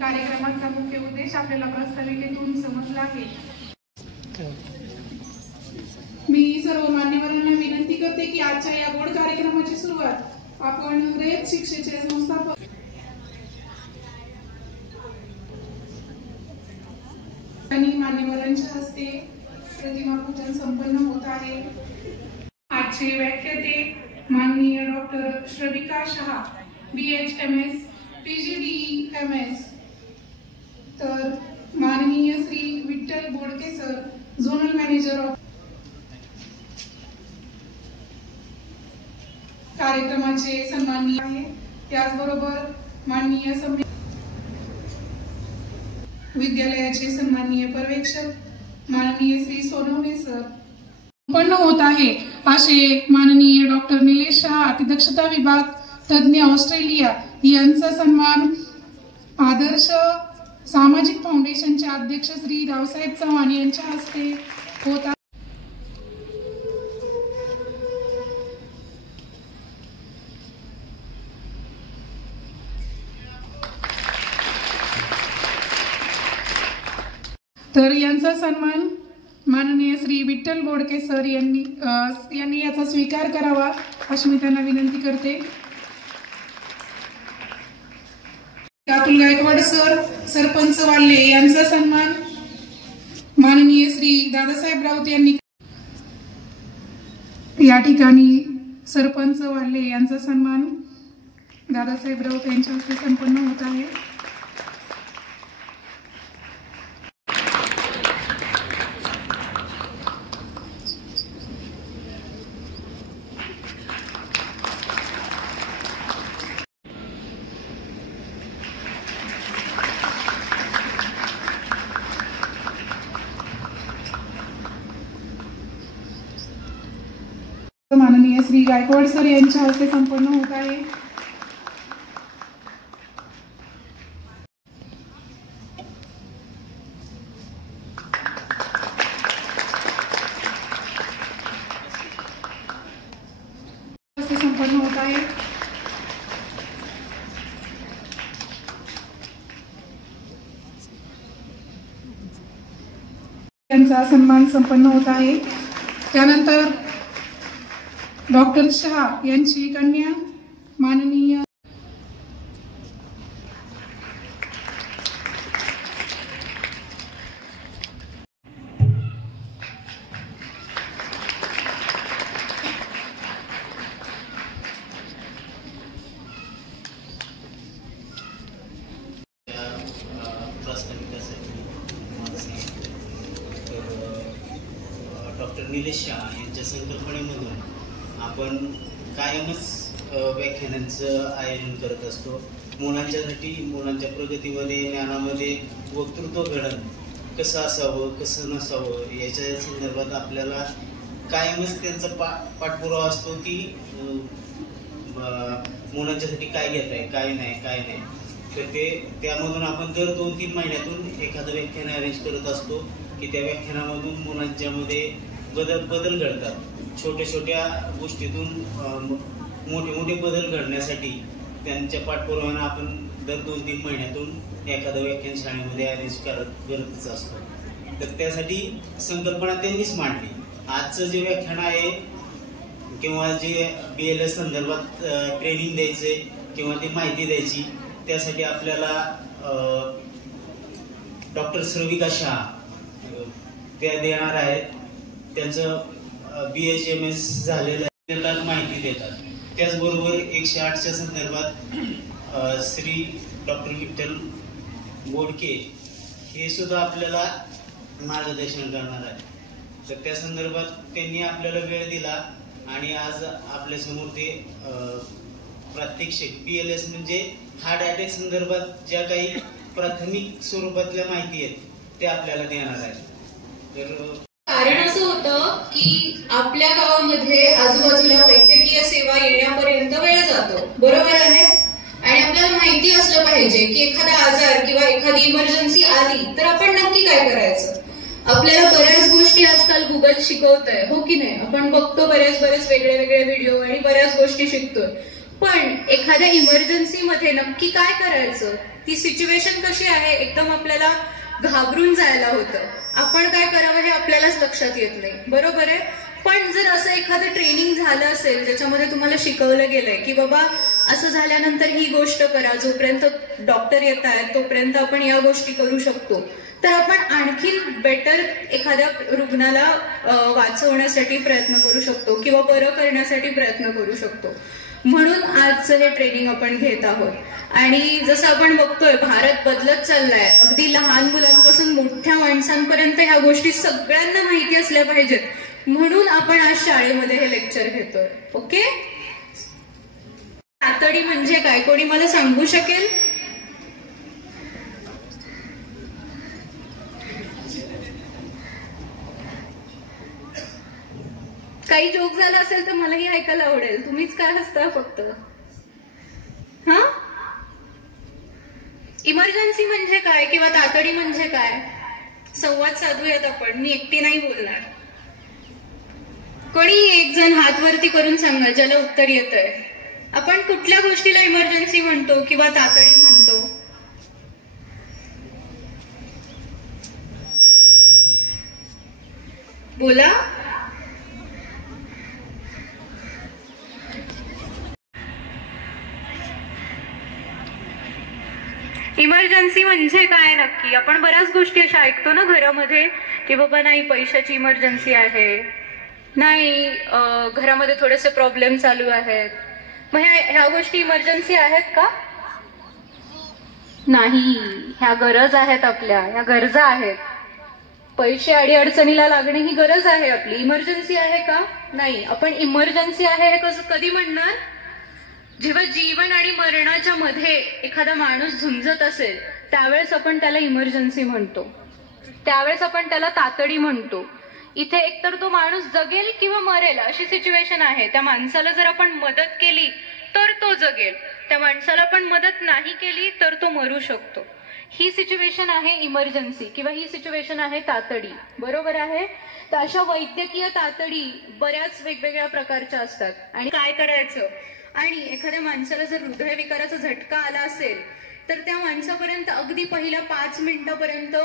कार्यक्रमाचा मुख्य उद्देश आपल्याला प्रस्ताविकेतून समजला आहे। मी सर्व मान्यवरांना विनंती करते की आजच्या या बोर्ड कार्यक्रमाची सुरुवात आपण रयत शिक्षेचे संस्थापक आणि मान्यवरांच्या हस्ते प्रतिमा पूजन संपन्न होत आहे। आजचे व्याख्याते माननीय डॉक्टर श्रविका शहा BHMS PGDEMS, तर माननीय श्री विठ्ठल बोडके सर झोनल मॅनेजर ऑफ कार्यक्रमाचे सन्माननीय आहे। त्याचबरोबर माननीय विद्यालयाचे सन्माननीय पर्यवेक्षक माननीय श्री सोनवणे सर संपन्न होत आहे। असे माननीय डॉक्टर निलेश शहा अतिदक्षता विभाग तज्ञ ऑस्ट्रेलिया यांचा सन्मान आदर्श सामाजिक फाउंडेशनचे अध्यक्ष श्री रावसाहेब चव्हाण यांच्या हस्ते होत आहे। तर यांचा सन्मान माननीय श्री विठ्ठल बोडके सर यांनी याचा स्वीकार करावा अशी मी त्यांना विनंती करते। अतुल गायकवाड सर सरपंच वाल्ले यांचा सन्मान माननीय श्री दादासाहेब राऊत यांनी या ठिकाणी सरपंच वाल्ले यांचा सन्मान दादासाहेब राऊत यांच्या हस्ते संपन्न होत आहे। माननीय श्री गायकवाड सर यांच्या हस्ते संपन्न होत आहे। संपन्न होत आहे। त्यांचा सन्मान संपन्न होत आहे। त्यानंतर डॉक्टर शहा यांची कन्या माननीय डॉक्टर निलेश शहा यांच्या संकल्पनेमधून आपण कायमच व्याख्यानांचं आयोजन करत असतो। मुलांच्यासाठी मुलांच्या प्रगतीमध्ये ज्ञानामध्ये वक्तृत्व घडण कसं असावं कसं नसावं याच्या संदर्भात आपल्याला कायमच त्यांचा पाठपुरावा असतो की मुलांच्यासाठी काय घेत आहे काय नाही तर त्यामधून आपण दर 2-3 महिन्यातून एखादं व्याख्यान अरेंज करत असतो की त्या व्याख्यानामधून मुलांच्यामध्ये बदल घडतात। छोट्या गोष्टीतून मोठे बदल घडण्यासाठी त्यांच्या पाठपुराव्यानं आपण दर 2-3 महिन्यातून एखादं व्याख्यान शाळेमध्ये अरेंज करतच असतो। तर त्यासाठी संकल्पना त्यांनीच मांडली। आजचं जे व्याख्यान आहे किंवा जे BLS संदर्भात ट्रेनिंग द्यायचे किंवा ती माहिती द्यायची त्यासाठी आपल्याला डॉक्टर श्रविका शहा त्या देणार आहेत। त्यांचं BHMS झालेलं त्याला माहिती देतात। त्याचबरोबर 108च्या संदर्भात श्री डॉक्टर विठ्ठल बोडके हे सुद्धा आपल्याला मार्गदर्शन करणार आहे। तर त्या संदर्भात त्यांनी आपल्याला वेळ दिला आणि आज आपल्यासमोर ते प्रात्यक्षिक BLS म्हणजे हार्ट अटॅक संदर्भात ज्या काही प्राथमिक स्वरूपातल्या माहिती आहेत ते आपल्याला देणार आहेत। तर कारण असं होतं की आपल्या गावामध्ये आजूबाजूला वैद्यकीय सेवा येण्यापर्यंत वेळ जातो, बरोबर आहे। आणि आपल्याला माहिती असलं पाहिजे की एखादा आजार किंवा एखादी इमर्जन्सी आली तर आपण नक्की काय करायचं। आपल्याला बऱ्याच गोष्टी आजकाल गुगल शिकवतंय, हो की नाही? आपण बघतो बरेच वेगळे व्हिडिओ आणि बऱ्याच गोष्टी शिकतोय, पण एखाद्या इमर्जन्सी मध्ये नक्की काय करायचं, ती सिच्युएशन कशी आहे, एकदम आपल्याला घाबरून जायला होतं. आपण काय करावं हे आपल्यालाच लक्षात येत नाही, बरोबर आहे. पण जर असं एखादं ट्रेनिंग झालं असेल ज्याच्यामध्ये तुम्हाला शिकवलं गेलंय की बाबा असं झाल्यानंतर ही गोष्ट करा, जोपर्यंत डॉक्टर येत आहेत तोपर्यंत आपण या गोष्टी करू शकतो, तर आपण आणखीन बेटर एखाद्या रुग्णाला वाचवण्यासाठी प्रयत्न करू शकतो किंवा बरं करण्यासाठी प्रयत्न करू शकतो. म्हणून आजचं हे ट्रेनिंग आपण घेत आहोत. आणि जसं आपण बघतोय भारत बदलत चाललाय, अगदी लहान मुलांपासून मोठ्या माणसांपर्यंत ह्या गोष्टी सगळ्यांना माहिती असल्या पाहिजेत, म्हणून आपण आज शाळेमध्ये हे लेक्चर घेतोय. ओके, तातडी म्हणजे काय, कोणी मला सांगू शकेल? काही जोक झाला असेल तर मलाही ऐकायला आवडेल. तुम्हीच काय हसता फक्त? हा, इमर्जन्सी म्हणजे काय किंवा तातडी म्हणजे काय, संवाद साधूयात आपण. मी एकटी नाही बोलणार. कोणी एक जण हात वरती करून सांगा ज्याला उत्तर येतंय. आपण कुठल्या गोष्टीला इमर्जन्सी म्हणतो किंवा तातडी म्हणतो? बोला. इमर्जन्सी म्हणजे काय नक्की? आपण बऱ्याच गोष्टी अशा ऐकतो ना घरामध्ये की बाबा नाही पैशाची इमर्जन्सी आहे, नाही घरामध्ये थोडेसे प्रॉब्लेम चालू आहेत. मग ह्या गोष्टी इमर्जन्सी आहेत का? नाही, ह्या गरज आहेत आपल्या, ह्या गरजा आहेत. पैसे अडी अडचणीला लागणे ही गरज आहे आपली. इमर्जन्सी आहे का? नाही. आपण इमर्जन्सी आहे हे कधी म्हणणार? जेव्हा जीवन आणि मरणाच्या मध्ये एखादा माणूस झुंजत असेल त्यावेळेस आपण त्याला इमर्जन्सी म्हणतो, त्यावेळेस आपण त्याला तातडी म्हणतो. इथे एकतर तो माणूस जगेल किंवा मरेल अशी सिच्युएशन आहे. त्या माणसाला जर आपण मदत केली तर तो जगेल, त्या माणसाला आपण मदत नाही केली तर तो मरू शकतो. ही सिच्युएशन आहे इमर्जन्सी किंवा ही सिच्युएशन आहे तातडी, बरोबर आहे. तर अशा वैद्यकीय तातडी बऱ्याच वेगवेगळ्या प्रकारच्या असतात. आणि काय करायचं, आणि एखाद्या माणसाला जर हृदयविकाराचा झटका आला असेल तर त्या माणसापर्यंत अगदी पहिल्या 5 मिनिटापर्यंत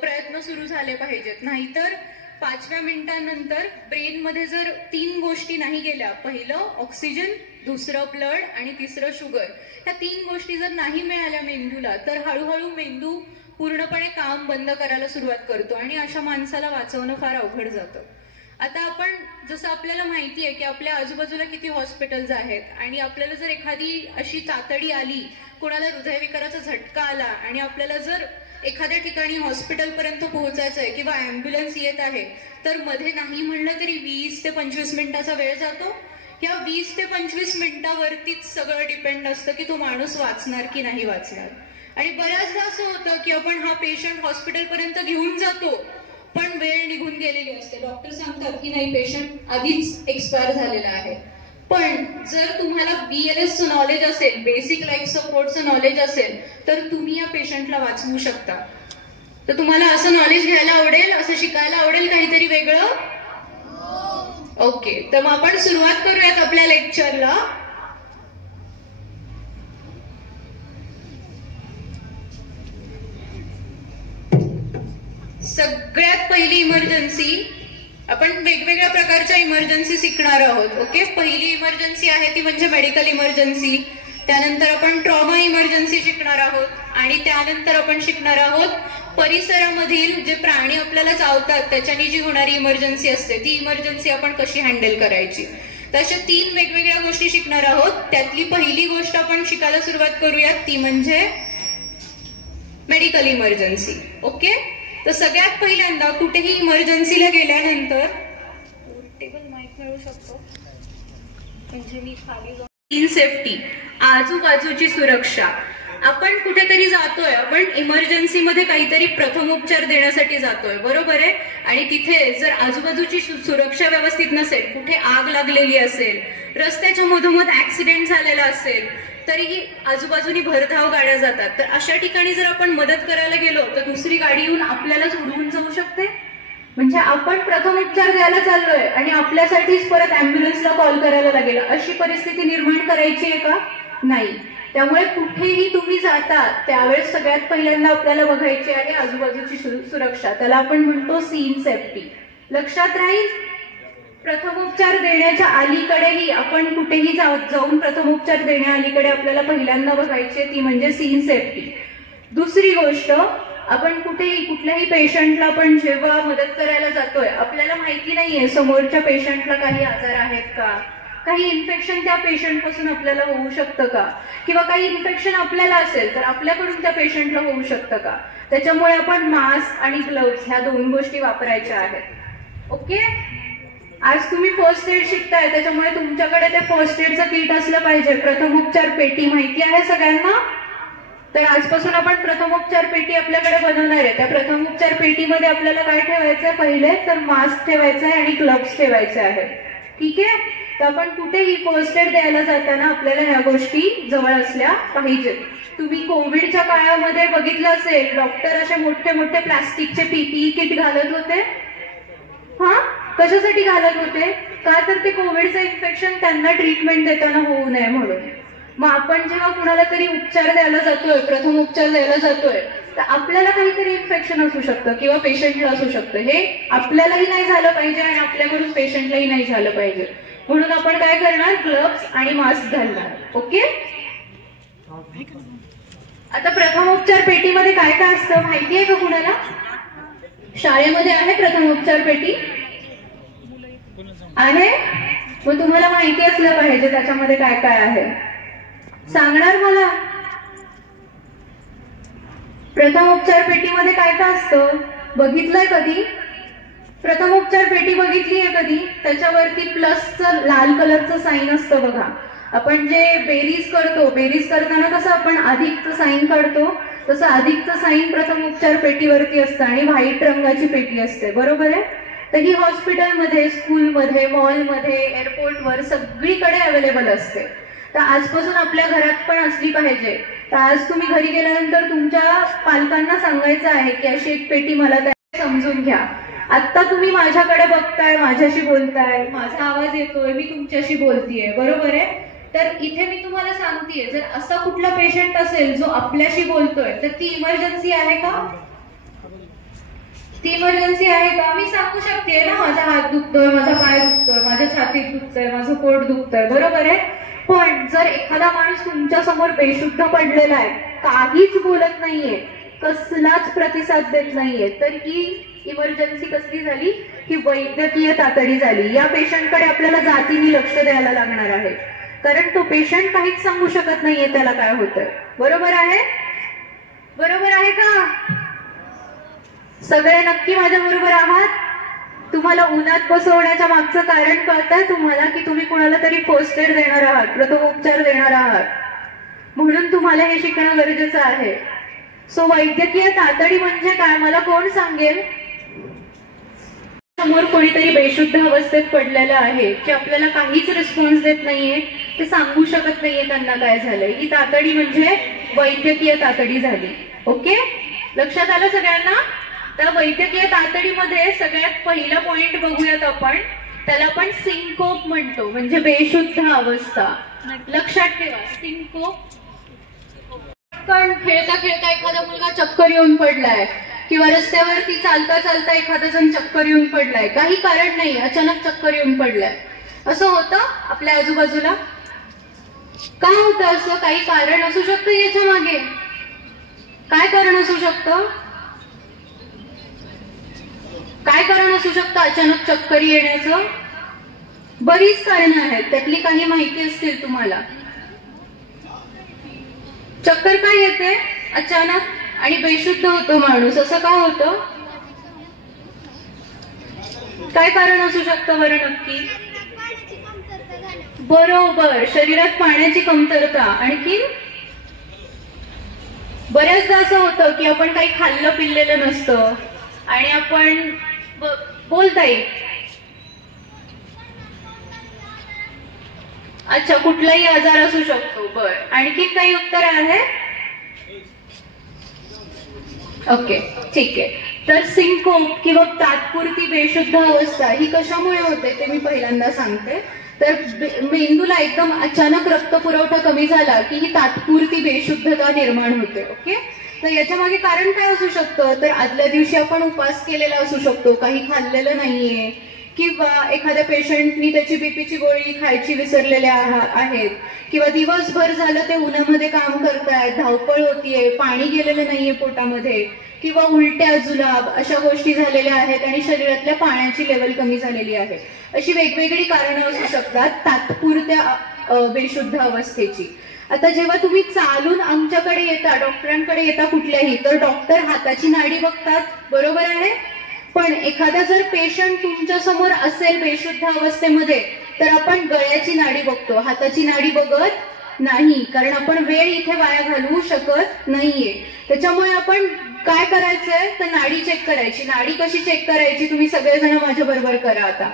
प्रयत्न सुरू झाले पाहिजेत. नाहीतर 5व्या मिनिटांनंतर ब्रेनमध्ये जर 3 गोष्टी नाही गेल्या, पहिलं ऑक्सिजन, दुसरं ब्लड आणि तिसरं शुगर, ह्या 3 गोष्टी जर नाही मिळाल्या मेंदूला तर हळूहळू मेंदू पूर्णपणे काम बंद करायला सुरुवात करतो आणि अशा माणसाला वाचवणं फार अवघड जातं. आता आपण जसं आपल्याला माहिती आहे की आपल्या आजूबाजूला किती हॉस्पिटल्स आहेत आणि आपल्याला जर एखादी अशी तातडी आली, कोणाला हृदयविकाराचा झटका आला आणि आपल्याला जर एखाद्या ठिकाणी हॉस्पिटलपर्यंत पोहोचायचं आहे किंवा अँब्युलन्स येत आहे तर मध्ये नाही म्हणलं तरी 20 ते 25 मिनिटाचा वेळ जातो. या 20 ते 25 मिनिटावरतीच सगळं डिपेंड असतं की तो माणूस वाचणार की नाही वाचणार. आणि बऱ्याचदा असं होतं की आपण हा पेशंट हॉस्पिटलपर्यंत घेऊन जातो पण वेळ निघून गेलेली असते. डॉक्टर सांगतात की नाही पेशंट आधीच एक्सपायर झालेला आहे. पण जर तुम्हाला BLS चं नॉलेज असेल, बेसिक लाईफ सपोर्टचं नॉलेज असेल तर तुम्ही या पेशंटला वाचवू शकता. तर तुम्हाला असं नॉलेज घ्यायला आवडेल, असं शिकायला आवडेल काहीतरी वेगळं? ओके, तर मग आपण सुरुवात करूयात आपल्या लेक्चरला. सगळ्यात पहिली इमर्जन्सी, आपण वेगवेगळ्या प्रकारच्या इमर्जन्सी शिकणार आहोत. ओके, पहिली इमर्जन्सी आहे ती म्हणजे मेडिकल इमर्जन्सी. त्यानंतर आपण ट्रॉमा इमर्जन्सी शिकणार आहोत आणि त्यानंतर आपण शिकणार आहोत परिसरामधील जे प्राणी आपल्याला चावतात त्याच्यानी जी होणारी इमर्जन्सी असते ती इमर्जन्सी आपण कशी हँडल करायची. तर अशा 3 वेगवेगळ्या गोष्टी शिकणार आहोत. त्यातली पहिली गोष्ट आपण शिकायला सुरुवात करूयात ती म्हणजे मेडिकल इमर्जन्सी. ओके, तर सगळ्यात पहिल्यांदा कुठेही इमर्जन्सीला गेल्यानंतर टेबल माईक मिळू शकतो म्हणजे मी खाली जाऊन. इन सेफ्टी, आजूबाजूची सुरक्षा. आपण कुठेतरी जातोय, आपण इमर्जन्सीमध्ये काहीतरी प्रथमोपचार देण्यासाठी जातोय, बरोबर आहे. आणि तिथे जर आजूबाजूची सुरक्षा व्यवस्थित नसेल, कुठे आग लागलेली असेल, रस्त्याच्या मधोमध ऍक्सिडेंट झालेला असेल, तरीही आजूबाजूनी भरधाव गाड्या जातात. तर अशा ठिकाणी जर आपण मदत करायला गेलो तर दुसरी गाडी येऊन आपल्यालाच उडवून जाऊ शकते. म्हणजे आपण प्रथमोपचार द्यायला चाललोय आणि आपल्यासाठीच परत अँब्युलन्सला कॉल करायला लागेल, अशी परिस्थिती निर्माण करायची आहे का? नाही. त्यामुळे कुठेही तुम्ही जाता त्यावेळेस सगळ्यात पहिल्यांदा आपल्याला बघायची आहे आजूबाजूची सुरक्षा. त्याला आपण म्हणतो सीन सेफ्टी. लक्षात राहील. प्रथमोपचार देण्याच्या अलीकडेही आपण कुठेही जाऊन प्रथमोपचार देण्या अलीकडे आपल्याला पहिल्यांदा बघायची ती म्हणजे सीन सेफ्टी. दुसरी गोष्ट, आपण कुठेही कुठल्याही पेशंटला आपण जेव्हा मदत करायला जातोय आपल्याला माहिती नाहीये समोरच्या पेशंटला काही आजार आहेत का, काही इन्फेक्शन त्या पेशंट पासून आपल्याला होऊ शकतं का, किंवा काही इन्फेक्शन आपल्याला असेल तर आपल्याकडून त्या पेशंटला होऊ शकतं का. त्याच्यामुळे आपण मास्क आणि ग्लोव्ज ह्या 2 गोष्टी वापरायच्या आहेत. ओके. आज तुम्ही फर्स्ट एड शिकताय त्याच्यामुळे तुमच्याकडे ते फर्स्ट एडचं किट असलं पाहिजे. प्रथमोपचार पेटी माहिती आहे सगळ्यांना? तर आजपासून आपण प्रथमोपचार पेटी आपल्याकडे बनवणार आहे. त्या प्रथमोपचार पेटीमध्ये आपल्याला काय ठेवायचं आहे? पहिले तर मास्क ठेवायचं आहे आणि ग्लोव्स ठेवायचे आहेत. ठीक आहे. तर आपण कुठेही फर्स्ट एड द्यायला जाताना आपल्याला ह्या गोष्टी जवळ असल्या पाहिजेत. तुम्ही कोविडच्या काळामध्ये बघितलं असेल डॉक्टर असे मोठे मोठे प्लास्टिकचे पीपीई किट घालत होते. कशासाठी घालत होते? का तर ते कोविडचं इन्फेक्शन त्यांना ट्रीटमेंट देताना होऊ नये म्हणून. मग आपण जेव्हा कुणाला तरी उपचार द्यायला जातोय, प्रथम उपचार द्यायला जातोय, तर आपल्याला काहीतरी इन्फेक्शन असू शकतं किंवा पेशंटला असू शकतं. हे आपल्यालाही नाही झालं पाहिजे आणि आपल्याकडून पेशंटलाही नाही झालं पाहिजे. म्हणून आपण काय करणार? ग्लोव्स आणि मास्क घालणार. ओके. आता प्रथमोपचार पेटीमध्ये काय काय असतं माहिती आहे का कुणाला? शाळेमध्ये आहे प्रथमोपचार पेटी? आहे. मग तुम्हाला माहिती असलं पाहिजे त्याच्यामध्ये काय काय आहे. सांगणार मला? प्रथमोपचार पेटीमध्ये काय काय असतं? बघितलंय कधी? प्रथमोपचार पेटी बघितली आहे कधी? त्याच्यावरती प्लसचं लाल कलरचं साईन असतं बघा. आपण जे बेरीज करतो, बेरीज करताना कसं आपण अधिकचं साईन काढतो, तसं अधिकचं साईन प्रथमोपचार पेटीवरती असतं आणि व्हाईट रंगाची पेटी असते. बरोबर आहे. तर ही हॉस्पिटलमध्ये, स्कूलमध्ये, मॉलमध्ये, एअरपोर्टवर सगळीकडे अवेलेबल असते. तर आजपासून आपल्या घरात पण असली पाहिजे. तर आज तुम्ही घरी गेल्यानंतर तुमच्या पालकांना सांगायचं आहे की अशी एक पेटी मला समजून घ्या. आता तुम्ही माझ्याकडे बघताय, माझ्याशी बोलताय, माझा आवाज येतोय, मी तुमच्याशी बोलतीये. बरोबर आहे. तर इथे मी तुम्हाला सांगतेय, जर असा कुठला पेशंट असेल जो आपल्याशी बोलतोय तर ती इमर्जन्सी आहे का? ती इमर्जन्सी आहे का? मी सांगू शकते ना, माझा हात दुखतोय, माझा पाय दुखतोय, माझ्या छातीत दुखतंय, माझं पोट दुखतंय. बरोबर आहे. पण जर एखादा माणूस तुमच्या समोर बेशुद्ध पडलेला आहे, काहीच बोलत नाहीये, कसलाच प्रतिसाद देत नाहीये, तर ही इमर्जन्सी कसली झाली? ही वैद्यकीय तातडी झाली. या पेशंटकडे आपल्याला जातीने लक्ष द्यायला लागणार आहे, कारण तो पेशंट काहीच सांगू शकत नाहीये त्याला काय होतंय. बरोबर आहे? बरोबर आहे का? सगळे नक्की माझ्या बरोबर आहात? तुम्हाला उन्हात बसवण्याच्या मागचं कारण कळतंय तुम्हाला की तुम्ही कुणाला तरी फर्स्ट एड देणार आहात, प्रथमोपचार देणार आहात, म्हणून तुम्हाला हे शिकणं गरजेचं आहे. सो वैद्यकीय तातडी म्हणजे काय मला कोण सांगेल? समोर कोणीतरी बेशुद्ध अवस्थेत पडलेलं आहे की आपल्याला काहीच रिस्पॉन्स देत नाहीये, ते सांगू शकत नाहीये त्यांना काय झालंय, ही तातडी म्हणजे वैद्यकीय तातडी झाली. ओके. लक्षात आलं सगळ्यांना? तर वैद्यकीय तातडीमध्ये सगळ्यात पहिला पॉइंट बघूयात आपण. त्याला आपण सिंकोप म्हणतो, म्हणजे बेशुद्ध अवस्था. लक्षात ठेवा सिंकोप. पण खेळता खेळता एखादा मुलगा चक्कर येऊन पडलाय किंवा रस्त्यावरती चालता चालता एखादा जण चक्कर येऊन पडलाय, काही कारण नाही, अचानक चक्कर येऊन पडलाय, असं होतं आपल्या आजूबाजूला. काय होतं असं? काही कारण असू शकतं याच्या मागे. काय कारण असू शकतं? काय कारण असू शकतं अचानक चक्कर येण्याचं? बरीच कारणं आहेत, त्यातली काही माहिती असतील तुम्हाला. चक्कर काय येते अचानक आणि बेशुद्ध होतो माणूस, असं का होतं? काय कारण असू शकतं बरं नक्की? बरोबर, शरीरात पाण्याची कमतरता. आणखी बऱ्याचदा असं होतं की आपण काही खाल्लं पिल्लेलं नसतं आणि आपण बोलता येईल. अच्छा, कुठलाही आजार असू शकतो. बर, आणखी काही उत्तर आहे? ओके, ठीक आहे. तर सिंकोप किंवा तात्पुरती बेशुद्ध अवस्था ही कशामुळे होते ते मी पहिल्यांदा सांगते. तर मेंदूला एकदम अचानक रक्तपुरवठा कमी झाला की ही तात्पुरती बेशुद्धता निर्माण होते. ओके, तर याच्या मागे कारण काय असू शकतं? तर आदल्या दिवशी आपण उपवास केलेला असू शकतो, काही खाल्लेलं नाहीये, किंवा एखाद्या पेशंटनी त्याची बीपीची गोळी खायची विसरलेले आहेत, किंवा दिवसभर झालं ते उन्हामध्ये काम करतायत, धावपळ होतीये, पाणी गेलेलं नाहीये पोटामध्ये, किंवा उलट्या जुलाब अशा गोष्टी झालेल्या आहेत आणि शरीरातल्या पाण्याची लेवल कमी झालेली आहे. अशी वेगवेगळी कारणं असू शकतात तात्पुरत्या बेशुद्ध अवस्थेची. आता जेव्हा तुम्ही चालून आमच्याकडे येता, डॉक्टरांकडे येता कुठल्याही, तर डॉक्टर हाताची नाडी बघतात, बरोबर आहे. पण एखादा जर पेशंट तुमच्या समोर असेल बेशुद्ध अवस्थेमध्ये तर आपण गळ्याची नाडी बघतो, हाताची नाडी बघत नाही, कारण आपण वेळ इथे वाया घालवू शकत नाहीये. त्याच्यामुळे आपण काय करायचंय तर नाडी चेक करायची. नाडी कशी चेक करायची तुम्ही सगळेजण माझ्या बरोबर करा. आता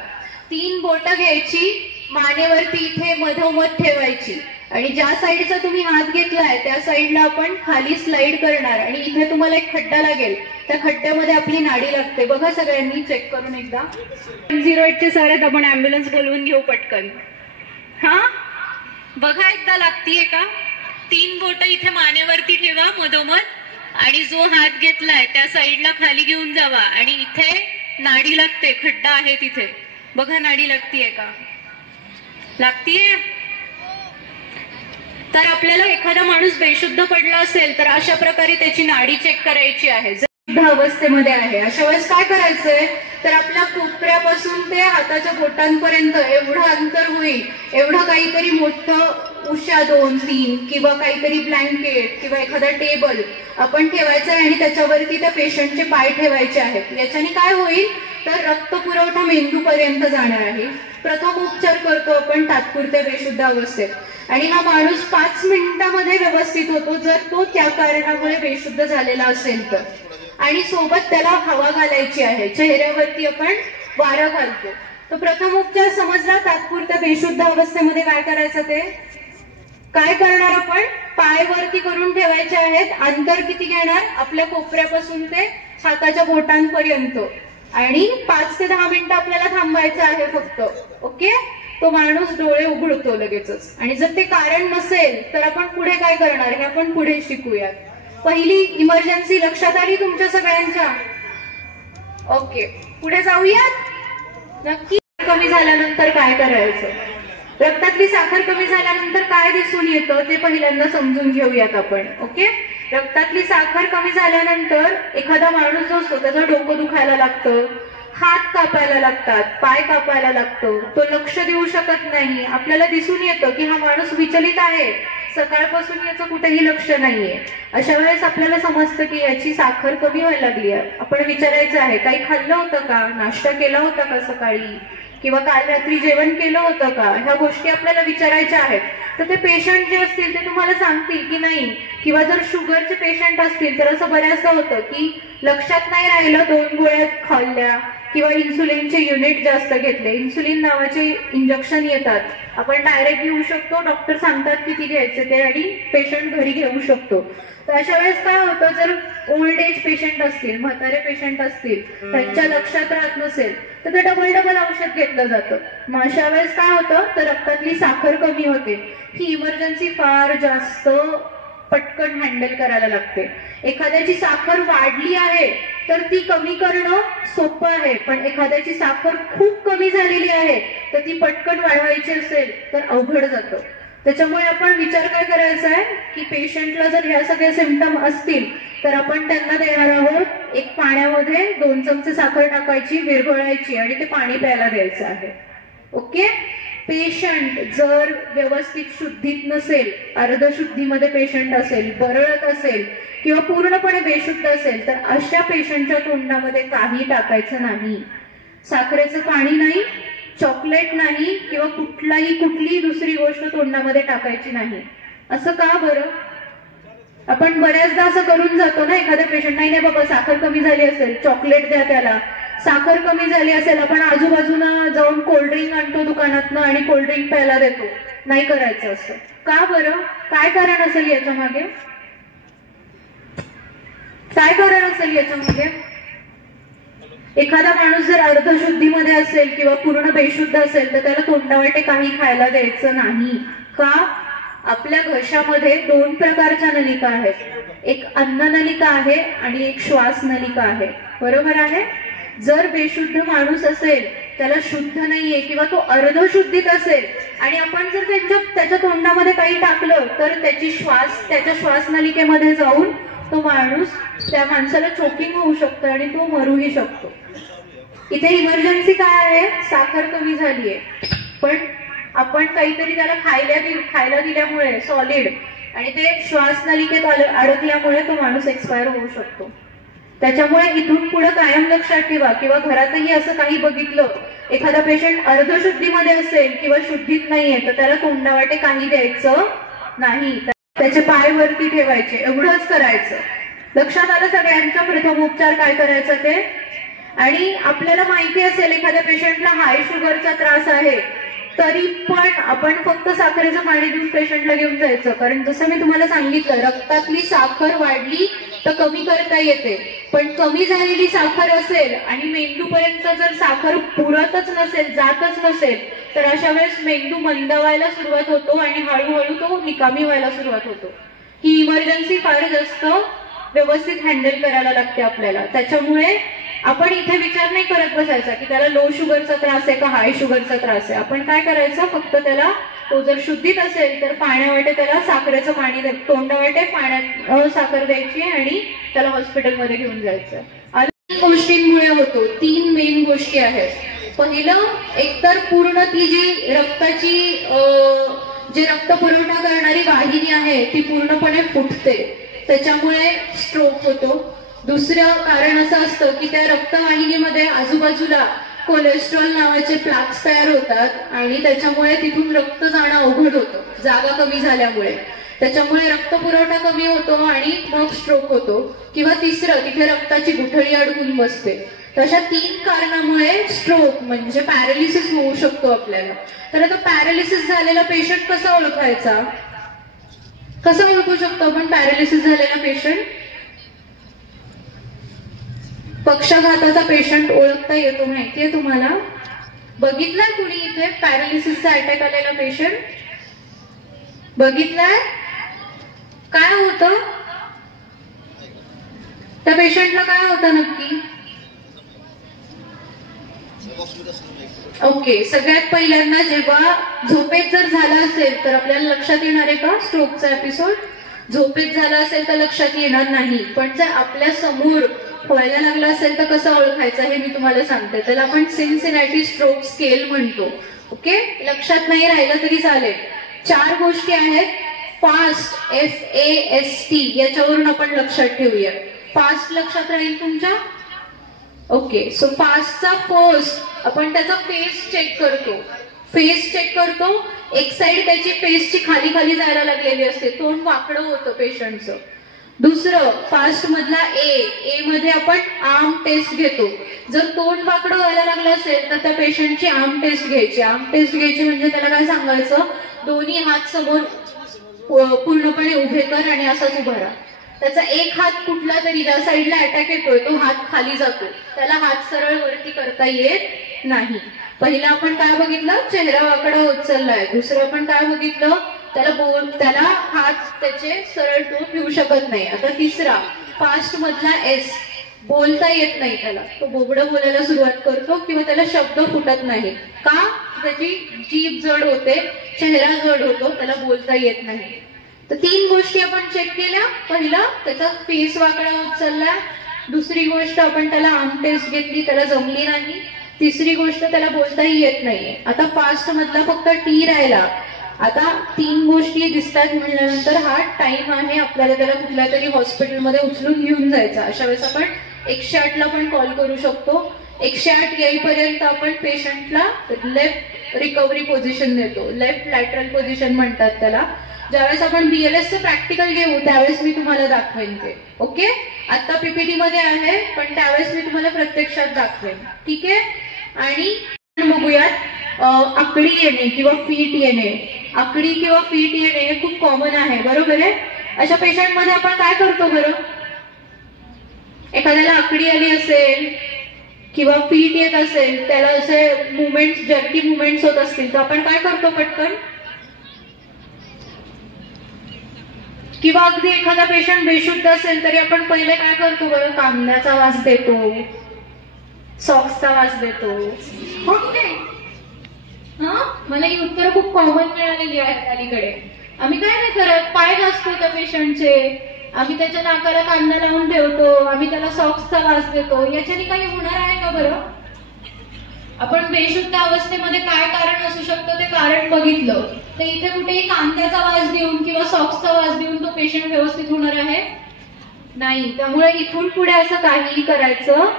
3 बोटं घ्यायची, मानेवरती इथे मधोमध ठेवायची आणि ज्या साईडचा तुम्ही हात घेतलाय त्या साईडला आपण खाली स्लाइड करणार आणि इथे तुम्हाला एक खड्डा लागेल, त्या खड्ड्यामध्ये आपली नाडी लागते. बघा सगळ्यांनी चेक करून एकदा. 108चे सर आहेत, आपण ॲम्ब्युलन्स बोलवून घेऊ पटकन. हा बघा एकदा लागतीये का? 3 बोटं इथे मानेवरती ठेवा मधोमध आणि जो हात घेतलाय त्या साईडला खाली घेऊन जावा आणि इथे नाडी लागते, खड्डा आहे तिथे. बघा नाडी लागतीये का? लागतीये. तर आपल्याला एखादा माणूस बेशुद्ध पडला असेल तर अशा प्रकारे त्याची नाडी चेक करायची आहे. जर अवस्थेमध्ये आहे अशा वेळेस काय करायचंय तर आपल्या कोपऱ्यापासून ते हाताच्या बोटांपर्यंत एवढं अंतर होईल एवढं काहीतरी मोठं उशा 2-3 किंवा काहीतरी ब्लँकेट किंवा एखादा टेबल आपण ठेवायचा आहे आणि त्याच्यावरती त्या पेशंटचे पाय ठेवायचे आहेत. याच्याने काय होईल तर रक्तपुरवठा मेंदूपर्यंत जाणार आहे. प्रथम उपचार करतो आपण तात्पुरत्या बेशुद्ध अवस्थेत आणि हा माणूस 5 मिनिटांमध्ये व्यवस्थित होतो जर तो त्या कारणामुळे बेशुद्ध झालेला असेल तर. आणि सोबत त्याला हवा घालायची आहे, चेहऱ्यावरती आपण वारा घालतो. तर प्रथम उपचार समजला. तात्पुरत्या बेशुद्ध अवस्थेमध्ये काय करायचं ते काय करणार आपण? पाय वरती करून ठेवायचे आहेत. अंतर किती घेणार? आपल्या कोपऱ्यापासून ते हाताच्या बोटांपर्यंत आणि 5 ते 10 मिनिटं आपल्याला थांबायचं आहे फक्त. ओके, तो माणूस डोळे उघडतो लगेचच. आणि जर ते कारण नसेल तर आपण पुढे काय करणार हे आपण पुढे शिकूयात. पहिली इमर्जन्सी लक्षात आली तुमच्या सगळ्यांच्या? ओके, पुढे जाऊयात. नक्की. कमी झाल्यानंतर काय करायचं? रक्तातली साखर कमी झाल्यानंतर काय दिसून येतं ते पहिल्यांदा समजून घेऊयात आपण. ओके, रक्तातली साखर कमी झाल्यानंतर एखादा माणूस जो असतो त्याचं डोकं दुखायला लागतं, हात कापायला लागतात, पाय कापायला लागतो, तो लक्ष देऊ शकत नाही. आपल्याला दिसून येतं की हा माणूस विचलित आहे, सकाळपासून याचं कुठेही लक्ष नाहीये. अशा वेळेस आपल्याला समजतं की याची साखर कमी व्हायला लागली आहे. आपण विचारायचं आहे काही खाल्लं होतं का, नाश्ता केला होता का सकाळी, किंवा काल रात्री जेवण केलं होतं का, ह्या गोष्टी आपल्याला विचारायच्या आहेत. तर ते पेशंट जे असतील ते तुम्हाला सांगतील की नाही. किंवा जर शुगरचे पेशंट असतील तर असं बऱ्याचदा होतं की लक्षात नाही राहिलं, 2 गोळ्या खाल्ल्या किंवा इन्सुलिनचे युनिट जास्त घेतले. इन्सुलिन नावाचे इंजेक्शन येतात, आपण डायरेक्ट घेऊ शकतो, डॉक्टर सांगतात किती घ्यायचे ते आणि पेशंट घरी घेऊ शकतो. तर अशा वेळेस काय होतं जर ओल्ड एज पेशंट असतील, म्हातारे पेशंट असतील, त्यांच्या लक्षात राहत नसेल तर ते डबल औषध घेतलं जातं. मग अशा वेळेस काय होतं तर रक्तातली साखर कमी होते. ही इमर्जन्सी फार जास्त पटकन हँडल करायला लागते. एखाद्याची साखर वाढली आहे तर ती कमी करणं सोपं आहे, पण एखाद्याची साखर खूप कमी झालेली आहे तर ती पटकन वाढवायची असेल तर अवघड जातं. त्याच्यामुळे आपण विचार काय करायचा आहे की पेशंटला जर ह्या सगळे सिम्पटम असतील तर आपण त्यांना देणार आहोत एक पाण्यामध्ये 2 चमचे साखर टाकायची, विरघळायची आणि ते पाणी प्यायला द्यायचं आहे. ओके, पेशंट जर व्यवस्थित शुद्धीत नसेल, अर्धशुद्धीमध्ये पेशंट असेल, बरळत असेल किंवा पूर्णपणे बेशुद्ध असेल तर अशा पेशंटच्या तोंडामध्ये काही टाकायचं नाही. साखरेचं पाणी नाही, चॉकलेट नाही किंवा कुठलीही दुसरी गोष्ट तोंडामध्ये टाकायची नाही. असं का बरं? आपण बऱ्याचदा असं करून जातो ना, एखाद्या पेशंट नाही बाबा साखर कमी झाली असेल चॉकलेट द्या त्याला, साखर कमी झाली असेल आपण आजूबाजूला जाऊन कोल्ड्रिंक आणतो दुकानातनं आणि कोल्ड्रिंक प्यायला देतो. नाही करायचं असं. का बरं? काय कारण असेल याच्या मागे? काय कारण असेल याच्या मागे? एखादा माणूस जर अर्धशुद्धीमध्ये असेल किंवा पूर्ण बेशुद्ध असेल तर त्याला तोंडावाटे काही खायला द्यायचं नाही. का? आपल्या घशामध्ये 2 प्रकारच्या नलिका आहेत, एक अन्न नलिका आहे आणि एक श्वास नलिका आहे. बरोबर आहे? जर बेशुद्ध माणूस असेल, त्याला शुद्ध नाहीये किंवा तो अर्धशुद्धीत असेल आणि आपण जर त्याच्या तोंडामध्ये काही टाकलं तर त्याच्या श्वास नलिकेमध्ये जाऊन तो माणूस, त्या माणसाला चोकिंग होऊ शकतं आणि तो मरूही शकतो. इथे इमर्जन्सी काय आहे? साखर कमी झालीये, पण आपण काहीतरी त्याला खायला दिल्यामुळे सॉलिड आणि ते श्वास नलिकेत अडकल्यामुळे तो माणूस एक्सपायर होऊ शकतो. त्याच्यामुळे इथून पुढे कायम लक्षात ठेवा, किंवा घरातही असं काही बघितलं, एखादा पेशंट अर्धशुद्धीमध्ये असेल किंवा शुद्धीत नाहीये तर त्याला तोंडावाटे काही द्यायचं नाही, त्याचे पाय वरती ठेवायचे, एवढंच करायचं. लक्षात आलं सगळ्यांच्या प्रथमोपचार काय करायचं ते? आणि आपल्याला माहिती असेल एखाद्या पेशंटला हाय शुगरचा त्रास आहे तरी पण आपण फक्त साखरेचं पाणी देऊन पेशंटला घेऊन जायचं, कारण जसं मी तुम्हाला सांगितलं रक्तातली साखर वाढली तर कमी करता येते, पण कमी झालेली साखर असेल आणि मेंदूपर्यंत जर साखर पुरतच नसेल, जातच नसेल, तर अशा वेळेस मेंदू मंदावायला सुरुवात होतो आणि हळूहळू तो निकामी व्हायला सुरुवात होतो. ही इमर्जन्सी फार जास्त व्यवस्थित हँडल करायला लागते आपल्याला. त्याच्यामुळे आपण इथे विचार नाही करत बसायचा की त्याला लो शुगरचा त्रास आहे का हाय शुगरचा त्रास आहे. आपण काय करायचं, फक्त त्याला, तो जर शुद्धीत असेल तर पाण्यावाटे त्याला साखरेचं पाणी, तोंडावाटे पाण्यात साखर द्यायची आणि त्याला हॉस्पिटलमध्ये घेऊन जायचं. 3 गोष्टींमुळे होतो. 3 मेन गोष्टी आहेत. पहिलं, एकतर पूर्ण ती जी रक्ताची जे रक्त पुरवठा करणारी वाहिनी आहे ती पूर्णपणे फुटते, त्याच्यामुळे स्ट्रोक होतो. दुसरं कारण असं असतं की त्या रक्तवाहिनीमध्ये आजूबाजूला कोलेस्ट्रॉल नावाचे प्लाक्स तयार होतात आणि त्याच्यामुळे तिथून रक्त जाणं अवघड होतं, जागा कमी झाल्यामुळे. त्याच्यामुळे रक्त पुरवठा कमी होतो आणि मग स्ट्रोक होतो. किंवा तिसरं, तिथे रक्ताची गुठळी अडकून बसते. तशा 3 कारणामुळे स्ट्रोक म्हणजे पॅरालिसिस होऊ शकतो आपल्याला. तर आता पॅरालिसिस झालेला पेशंट कसा ओळखायचा? कसं ओळखू शकतो आपण पॅरालिसिस झालेला पेशंट? पक्षाघाताचा पेशंट ओळखता येतो, माहितीये तुम्हाला? बघितलाय कुणी इथे पॅरालिसिसचा अटॅक आलेला पेशंट? बघितलाय? काय होतं त्या पेशंटला? काय होतं नक्की? ओके, सगळ्यात पहिल्यांदा जेव्हा झोपेत जर झाला असेल तर आपल्याला लक्षात येणार आहे का स्ट्रोकचा एपिसोड? झोपेत झाला असेल तर लक्षात येणार नाही, पण जर आपल्या समोर व्हायला लागला असेल तर कसं ओळखायचं हे मी तुम्हाला सांगते. त्याला आपण सिन्सिनॅटी स्ट्रोक स्केल म्हणतो. ओके, लक्षात नाही राहिलं तरी चालेल. 4 गोष्टी आहेत. फास्ट, FAST, याच्यावरून आपण लक्षात ठेवूया. फास्ट लक्षात राहील तुमच्या? ओके, सो फास्टचा फर्स्ट आपण त्याचा फेस चेक करतो. एक साइड त्याची फेसची खाली खाली जायला लागलेली असते, तोंड वाकडं होतं पेशंटचं. दुसरं, फास्ट मधला ए मध्ये आपण आर्म टेस्ट घेतो. जर तोंड वाकडं व्हायला लागलं असेल तर त्या पेशंटची आर्म टेस्ट घ्यायची. म्हणजे त्याला काय सांगायचं, दोन्ही हात समोर पूर्णपणे उभे कर आणि असाच उभा राहा. त्याचा एक हात कुठला तरी ज्या साईडला अटॅक येतोय तो हात खाली जातो, त्याला हात सरळ वरती करता येत नाही. पहिला आपण काय बघितलं, चेहरा वाकडा होत चाललाय. दुसरं आपण काय बघितलं, त्याला हात त्याचे सरळ तो ठेवू शकत नाही. आता तिसरा, फास्ट मधला S, बोलता येत नाही त्याला, तो बोबडं बोलायला सुरुवात करतो किंवा त्याला शब्द फुटत नाही. का? त्याची जीभ जड होते, चेहरा जड होतो, त्याला बोलता येत नाही. तर 3 गोष्टी आपण चेक केल्या. पहिला, त्याचा फेस वाकडा होत चाललाय. दुसरी गोष्ट, आपण त्याला आर्म टेस्ट घेतली, त्याला जमली नाही. तिसरी गोष्ट, त्याला बोलताही येत नाहीये. आता फास्ट मधला फक्त T राहिला. आता 3 गोष्टी दिसतात म्हटल्यानंतर हा टाइम आहे आपल्याला त्याला कुठल्या तरी हॉस्पिटलमध्ये उचलून घेऊन जायचा. अशा वेळेस आपण 108 ला पण कॉल करू शकतो. 108 येईपर्यंत आपण पेशंटला लेफ्ट रिकव्हरी पोझिशन देतो, लेफ्ट लॅटरल पोझिशन म्हणतात त्याला. ज्यावेळेस आपण BLSचं प्रॅक्टिकल घेऊ त्यावेळेस मी तुम्हाला दाखवेन ते. ओके, आता PPT मध्ये आहे पण त्यावेळेस मी तुम्हाला प्रत्यक्षात दाखवेन. ठीक आहे. आणि बघूयात आकडी येणे किंवा फीट येणे. आकडी किंवा फीट येणे हे खूप कॉमन आहे, बरोबर आहे? अशा पेशंट मध्ये आपण काय करतो बरं? एखाद्याला आकडी आली असेल किंवा फीट येत असेल, त्याला असे मुवमेंट, जर्की मुवमेंट्स होत असतील, तर आपण काय करतो पटकन? किंवा अगदी एखादा पेशंट बेशुद्ध असेल तरी आपण पहिले काय करतो बरं? कांद्याचा वास देतो, सॉक्सचा वास देतो, हो की नाही? मला ही उत्तरं खूप कॉमन मिळालेली आहेत अलीकडे. आम्ही काय नाही करत, पाय घासतो त्या पेशंटचे, आम्ही त्याच्या नाकाला कांदा लावून ठेवतो, आम्ही त्याला सॉक्सचा वास देतो. याच्याने काही होणार आहे का बरं? आपण बेशुद्ध अवस्थेमध्ये काय कारण असू शकतं ते कारण बघितलं, तर इथे कुठेही कांद्याचा वास देऊन किंवा सॉक्सचा वास देऊन तो पेशंट व्यवस्थित होणार आहे? नाही. त्यामुळे इथून पुढे असं काहीही करायचं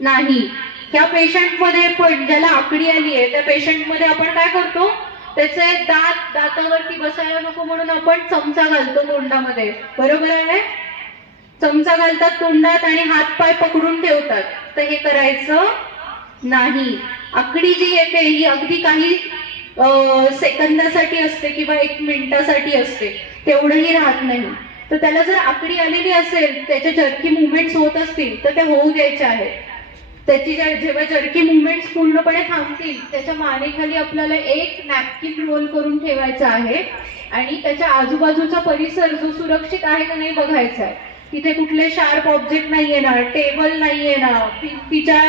नाही. ह्या पेशंटमध्ये पण ज्याला आकडी आली आहे त्या पेशंटमध्ये आपण काय करतो? त्याचे दातावरती बसायला नको म्हणून आपण चमचा घालतो तोंडामध्ये, बरोबर आहे? चमचा घालतात तोंडात आणि हात पाय पकडून ठेवतात, तर हे करायचं नाही. आकडी जी येते ही अगदी काही सेकंदासाठी असते किंवा 1 मिनिटासाठी असते, तेवढंही राहत नाही. तर त्याला जर आकडी आलेली असेल, त्याचे जर्की मुवमेंट्स होत असतील तर ते होऊ द्यायचे आहेत. त्याची जेव्हा जर्की मुवमेंट्स पूर्णपणे थांबतील त्याच्या मानेखाली आपल्याला एक नॅपकिन रोल करून ठेवायचा आहे आणि त्याच्या आजूबाजूचा परिसर जो सुरक्षित आहे का नाही बघायचा आहे. तिथे कुठले शार्प ऑब्जेक्ट नाहीये ना, टेबल नाहीये ना, तिच्या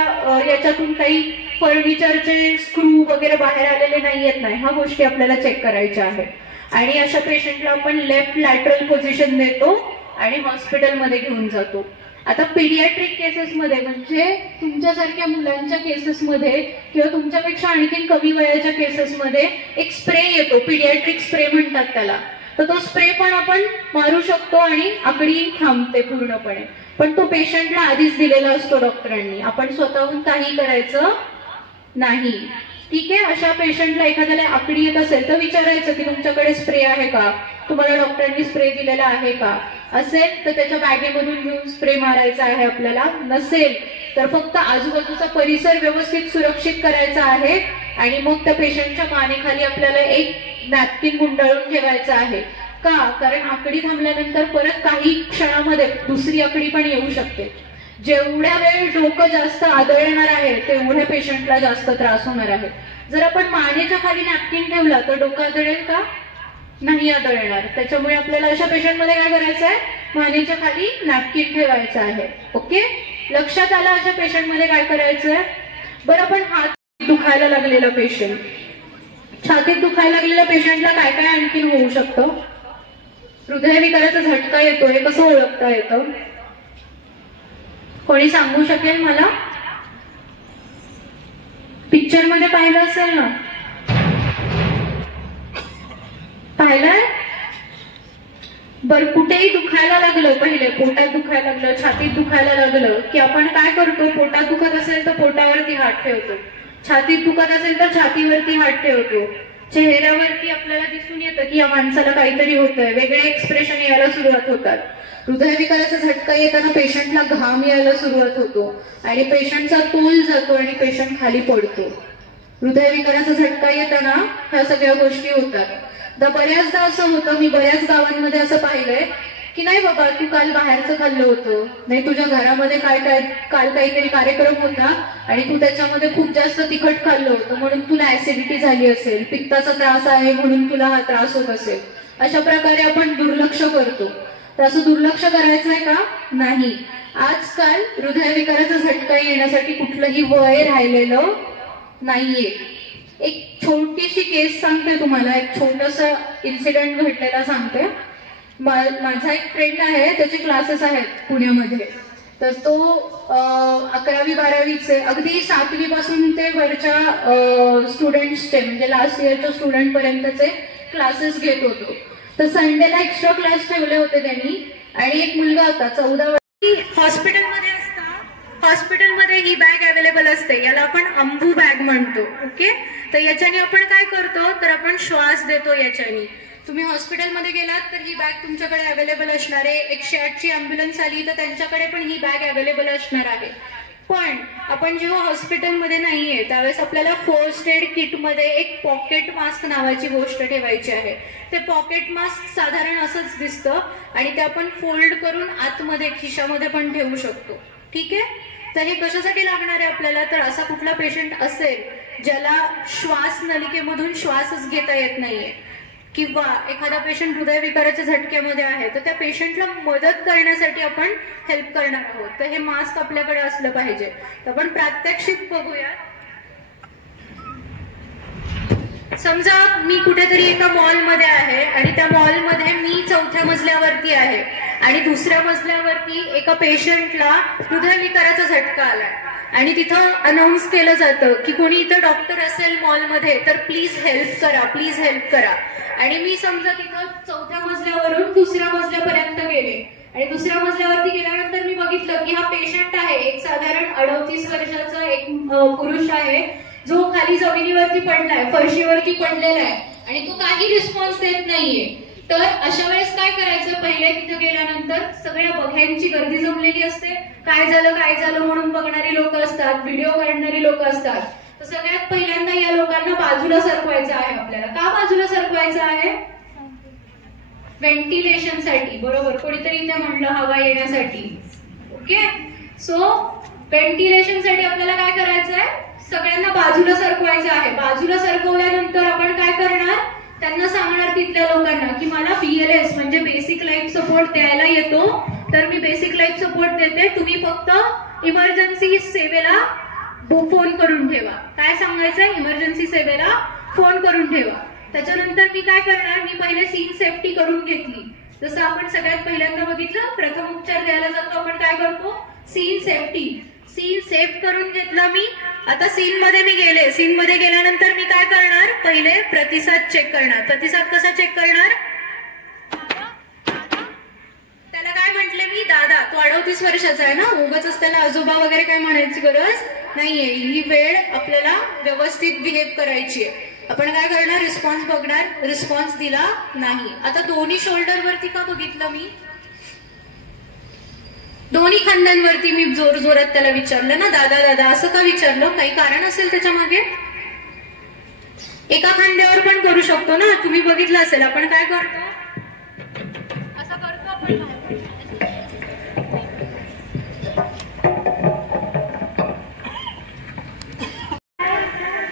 याच्यातून काही फर्निचरचे स्क्रू वगैरे बाहेर आलेले नाहीयेत नाही, ह्या गोष्टी आपल्याला चेक करायच्या आहेत. आणि अशा पेशंटला आपण लेफ्ट लॅटरल पोझिशन देतो आणि हॉस्पिटलमध्ये घेऊन जातो. आता पीडियाट्रिक केसेसमध्ये म्हणजे तुमच्यासारख्या मुलांच्या केसेसमध्ये किंवा तुमच्यापेक्षा आणखीन कमी वयाच्या केसेसमध्ये एक स्प्रे येतो, पीडियाट्रिक स्प्रे म्हणतात त्याला. तर तो स्प्रे पण आपण मारू शकतो आणि आकडी थांबते पूर्णपणे, पण तो पेशंटला आधीच दिलेला असतो डॉक्टरांनी. आपण स्वतःहून काही करायचं नाही. ठीक आहे? अशा पेशंटला एखाद्याला आकडी येत असेल तर विचारायचं की तुमच्याकडे स्प्रे आहे का, तुम्हाला डॉक्टरांनी स्प्रे दिलेला आहे का? असेल तर त्याच्या बॅगेमधून घेऊन स्प्रे मारायचा आहे आपल्याला, नसेल तर फक्त आजूबाजूचा परिसर व्यवस्थित सुरक्षित करायचा आहे आणि मग त्या पेशंटच्या मानेखाली आपल्याला एक नॅपकिन गुंडाळून ठेवायचं आहे. का? कारण आकडी थांबल्यानंतर परत काही क्षणामध्ये दुसरी आकडी पण येऊ शकते. जेवढ्या वेळ डोकं जास्त आदळणार आहे तेवढ्या पेशंटला जास्त त्रास होणार आहे. जर आपण मानेच्या खाली नॅपकिन ठेवला तर डोकं आदळेल का? नाही आदळणार. त्याच्यामुळे आपल्याला अशा पेशंटमध्ये काय करायचं आहे? मानेच्या खाली नॅपकिन ठेवायचं आहे. ओके, लक्षात आलं? अशा पेशंटमध्ये काय करायचं आहे? बरं, आपण हात दुखायला लागलेला पेशंट, छातीत दुखायला लागलेल्या पेशंटला काय काय आणखीन होऊ शकतं? हृदयविकाराचा झटका येतो, हे कसं ओळखता येतं? कोणी सांगू शकेल मला? पिक्चर मध्ये पाहिलं असेल ना, पाहिलंय? बर, कुठेही दुखायला लागलं, पहिले पोटात दुखायला लागलं, छातीत दुखायला लागलं की आपण काय करतो? पोटात दुखत असेल तर पोटावरती हात ठेवतो, छातीत दुखत असेल तर छातीवरती हात ठेवतो. चेहऱ्यावरती आपल्याला दिसून येतं की या माणसाला काहीतरी होतंय, वेगळे एक्सप्रेशन यायला सुरुवात होतात. हृदयविकाराचा झटका येताना पेशंटला घाम यायला सुरुवात होतो आणि पेशंटचा तोल जातो आणि पेशंट खाली पडतो. हृदयविकाराचा झटका येताना ह्या सगळ्या गोष्टी होतात. तर बऱ्याचदा असं होतं, मी बऱ्याच गावांमध्ये असं पाहिलंय की नाही बाबा तू काल बाहेरचं खाल्लं होतं, नाही तुझ्या घरामध्ये काल काहीतरी कार्यक्रम होता आणि तू त्याच्यामध्ये खूप जास्त तिखट खाल्लं होतं म्हणून तुला ऍसिडिटी झाली असेल, पित्ताचा त्रास आहे म्हणून तुला हा त्रास होत असेल. अशा प्रकारे आपण दुर्लक्ष करतो. तर असं दुर्लक्ष करायचं आहे का? नाही. आजकाल हृदयविकाराचा झटका येण्यासाठी कुठलंही वय राहिलेलं नाहीये. एक छोटीशी केस सांगते तुम्हाला, एक छोटासा इन्सिडेंट घडलेला सांगते. माझा एक फ्रेंड आहे, त्याचे क्लासेस आहेत पुण्यामध्ये. तर तो 11वी 12वीचे अगदी 7वी पासून ते वरच्या स्टुडंट्सचे म्हणजे लास्ट इयरच्या स्टुडंट पर्यंतचे क्लासेस घेत होतो. तर संडेला एक्स्ट्रा क्लास ठेवले होते त्यांनी आणि एक मुलगा होता 14 वर्षाचा. हॉस्पिटलमध्ये हॉस्पिटलमध्ये ही बॅग अवेलेबल असते, याला आपण अंबू बॅग म्हणतो. ओके, तर याच्याने आपण काय करतो तर आपण श्वास देतो याच्याने. तुम्ही हॉस्पिटलमध्ये गेलात तर ही बॅग तुमच्याकडे अवेलेबल असणार आहे. 108ची अँब्युलन्स आली तर त्यांच्याकडे पण ही बॅग अवेलेबल असणार आहे. पण आपण जेव्हा हॉस्पिटलमध्ये नाहीये त्यावेळेस आपल्याला फर्स्ट एड किटमध्ये एक पॉकेट मास्क नावाची गोष्ट ठेवायची आहे. ते पॉकेट मास्क साधारण असंच दिसतं आणि ते आपण फोल्ड करून आतमध्ये खिशामध्ये पण ठेवू शकतो. ठीक आहे, तर हे कशासाठी लागणार आहे आपल्याला? तर असा कुठला पेशंट असेल ज्याला श्वास नलिकेमधून श्वासच घेता येत नाहीये, किंवा एखादा पेशंट हृदयविकाराच्या झटक्यामध्ये आहे, तर त्या पेशंटला मदत करण्यासाठी आपण हेल्प करणार आहोत. तर हे मास्क आपल्याकडे असलं पाहिजे. तर आपण प्रात्यक्षिक बघूया. समजा मी कुठेतरी एका मॉलमध्ये आहे आणि त्या मॉलमध्ये मी 4थ्या मजल्यावरती आहे आणि दुसऱ्या मजल्यावरती एका पेशंटला हृदयविकाराचा झटका आला आणि तिथं अनाऊन्स केलं जातं की कोणी इथं डॉक्टर असेल मॉलमध्ये तर प्लीज हेल्प करा, प्लीज हेल्प करा. आणि मी समजा तिथं 4थ्या मजल्यावरून 2ऱ्या मजल्यापर्यंत गेले आणि 2ऱ्या मजल्यावरती गेल्यानंतर मी बघितलं की हा पेशंट आहे, एक साधारण 38 वर्षाचा एक पुरुष आहे जो खाली जमिनीवरती पडलाय, फरशीवरती पडलेला आहे आणि तो काही रिस्पॉन्स देत नाहीये. तर अशा वेळेस काय करायचं? पहिले तिथे गेल्यानंतर सगळ्या बघ्यांची गर्दी जमलेली असते, काय झालं म्हणून बघणारी लोक असतात, व्हिडिओ काढणारी लोक असतात. तर सगळ्यात पहिल्यांदा या लोकांना बाजूला सरकवायचं आहे आपल्याला. का बाजूला सरकवायचं आहे? व्हेंटिलेशनसाठी. बरोबर, कोणीतरी इथे म्हणलं हवा येण्यासाठी. ओके, सो व्हेंटिलेशनसाठी आपल्याला काय करायचं आहे? सगळ्यांना बाजूला सरकवायचं आहे. बाजूला सरकवल्यानंतर आपण काय करणार? त्यांना सांगणार तिथल्या लोकांना की मला BLS म्हणजे बेसिक लाईफ सपोर्ट द्यायला येतो, तर मी बेसिक लाईफ सपोर्ट देते, तुम्ही फक्त इमर्जन्सी सेवेला फोन करून ठेवा. काय सांगायचंय? इमर्जन्सी सेवेला फोन करून ठेवा. त्याच्यानंतर मी काय करणार? मी पहिले सीन सेफ्टी करून घेतली. जसं आपण सगळ्यात पहिल्यांदा बघितलं, प्रथम उपचार द्यायला जातो आपण काय करतो? Scene safety. सीन सेफ करून घेतला मी. आता सीन मध्ये मी गेले. सीन मध्ये गेल्यानंतर मी काय करणार? पहिले प्रतिसाद चेक करणार. प्रतिसाद कसा चेक करणार? त्याला काय म्हटले मी? दादा. तो 38 वर्षाचा आहे ना, उगाच त्याला आजोबा वगैरे काय म्हणायची गरज नाहीये. ही वेळ आपल्याला व्यवस्थित बिहेव करायची आहे. आपण काय करणार? रिस्पॉन्स बघणार. रिस्पॉन्स दिला नाही. आता दोन्ही शोल्डरवरती का बघितलं मी? दोन्ही खांद्यांवरती मी जोर जोरात त्याला विचारलं ना, दादा दादा असं का विचारलं? काही कारण असेल त्याच्या मागे. एका खांद्यावर पण करू शकतो ना, तुम्ही बघितलं असेल. आपण काय करतो? असं करतो आपण.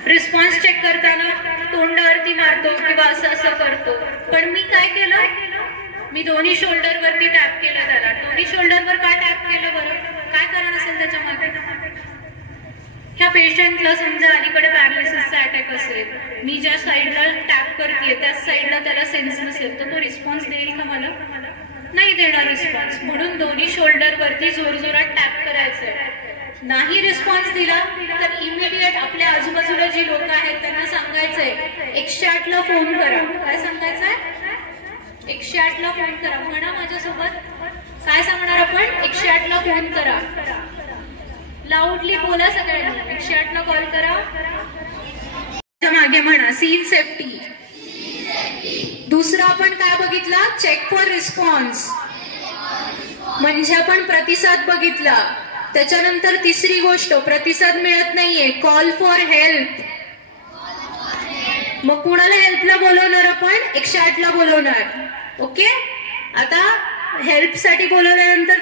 रिस्पॉन्स चेक करताना तोंडावरती मारतो किंवा असं असं करतो. पण मी काय केलं? मी दोन्ही शोल्डरवरती टॅप केलं त्याला. दोन्ही शोल्डरवर काय टॅप केलं बरं? काय कारण असेल त्याच्या मागे? ह्या पेशंटला समजा अलीकडे पॅरालिसिसचा अटॅक असेल, मी ज्या साईडला टॅप करते त्याच साईडला त्याला सेन्स नसेल, तर तो रिस्पॉन्स देईल का मला? नाही देणार रिस्पॉन्स. म्हणून दोन्ही शोल्डरवरती जोरजोरात टॅप करायचंय. नाही रिस्पॉन्स दिला तर इमिडिएट आपल्या आजूबाजूला जी लोक आहेत त्यांना सांगायचंय 108 ला फोन करा. काय सांगायचंय? 108 ला फोन करा. म्हणा माझ्यासोबत. काय सांगणार आपण? 108 ला फोन करा. लाऊडली बोला सगळ्यांनी. 108 ला कॉल करा. मागे म्हणा सीन सेफ्टी. दुसरा आपण काय बघितला? चेक फॉर रिस्पॉन्स, म्हणजे आपण प्रतिसाद बघितला. त्याच्यानंतर तिसरी गोष्ट, प्रतिसाद मिळत नाहीये, कॉल फॉर हेल्प. मग कुणाला हेल्पला बोलवणार आपण? 108 ला बोलवणार. ओके, आता हेल्प साठी बोलवल्यानंतर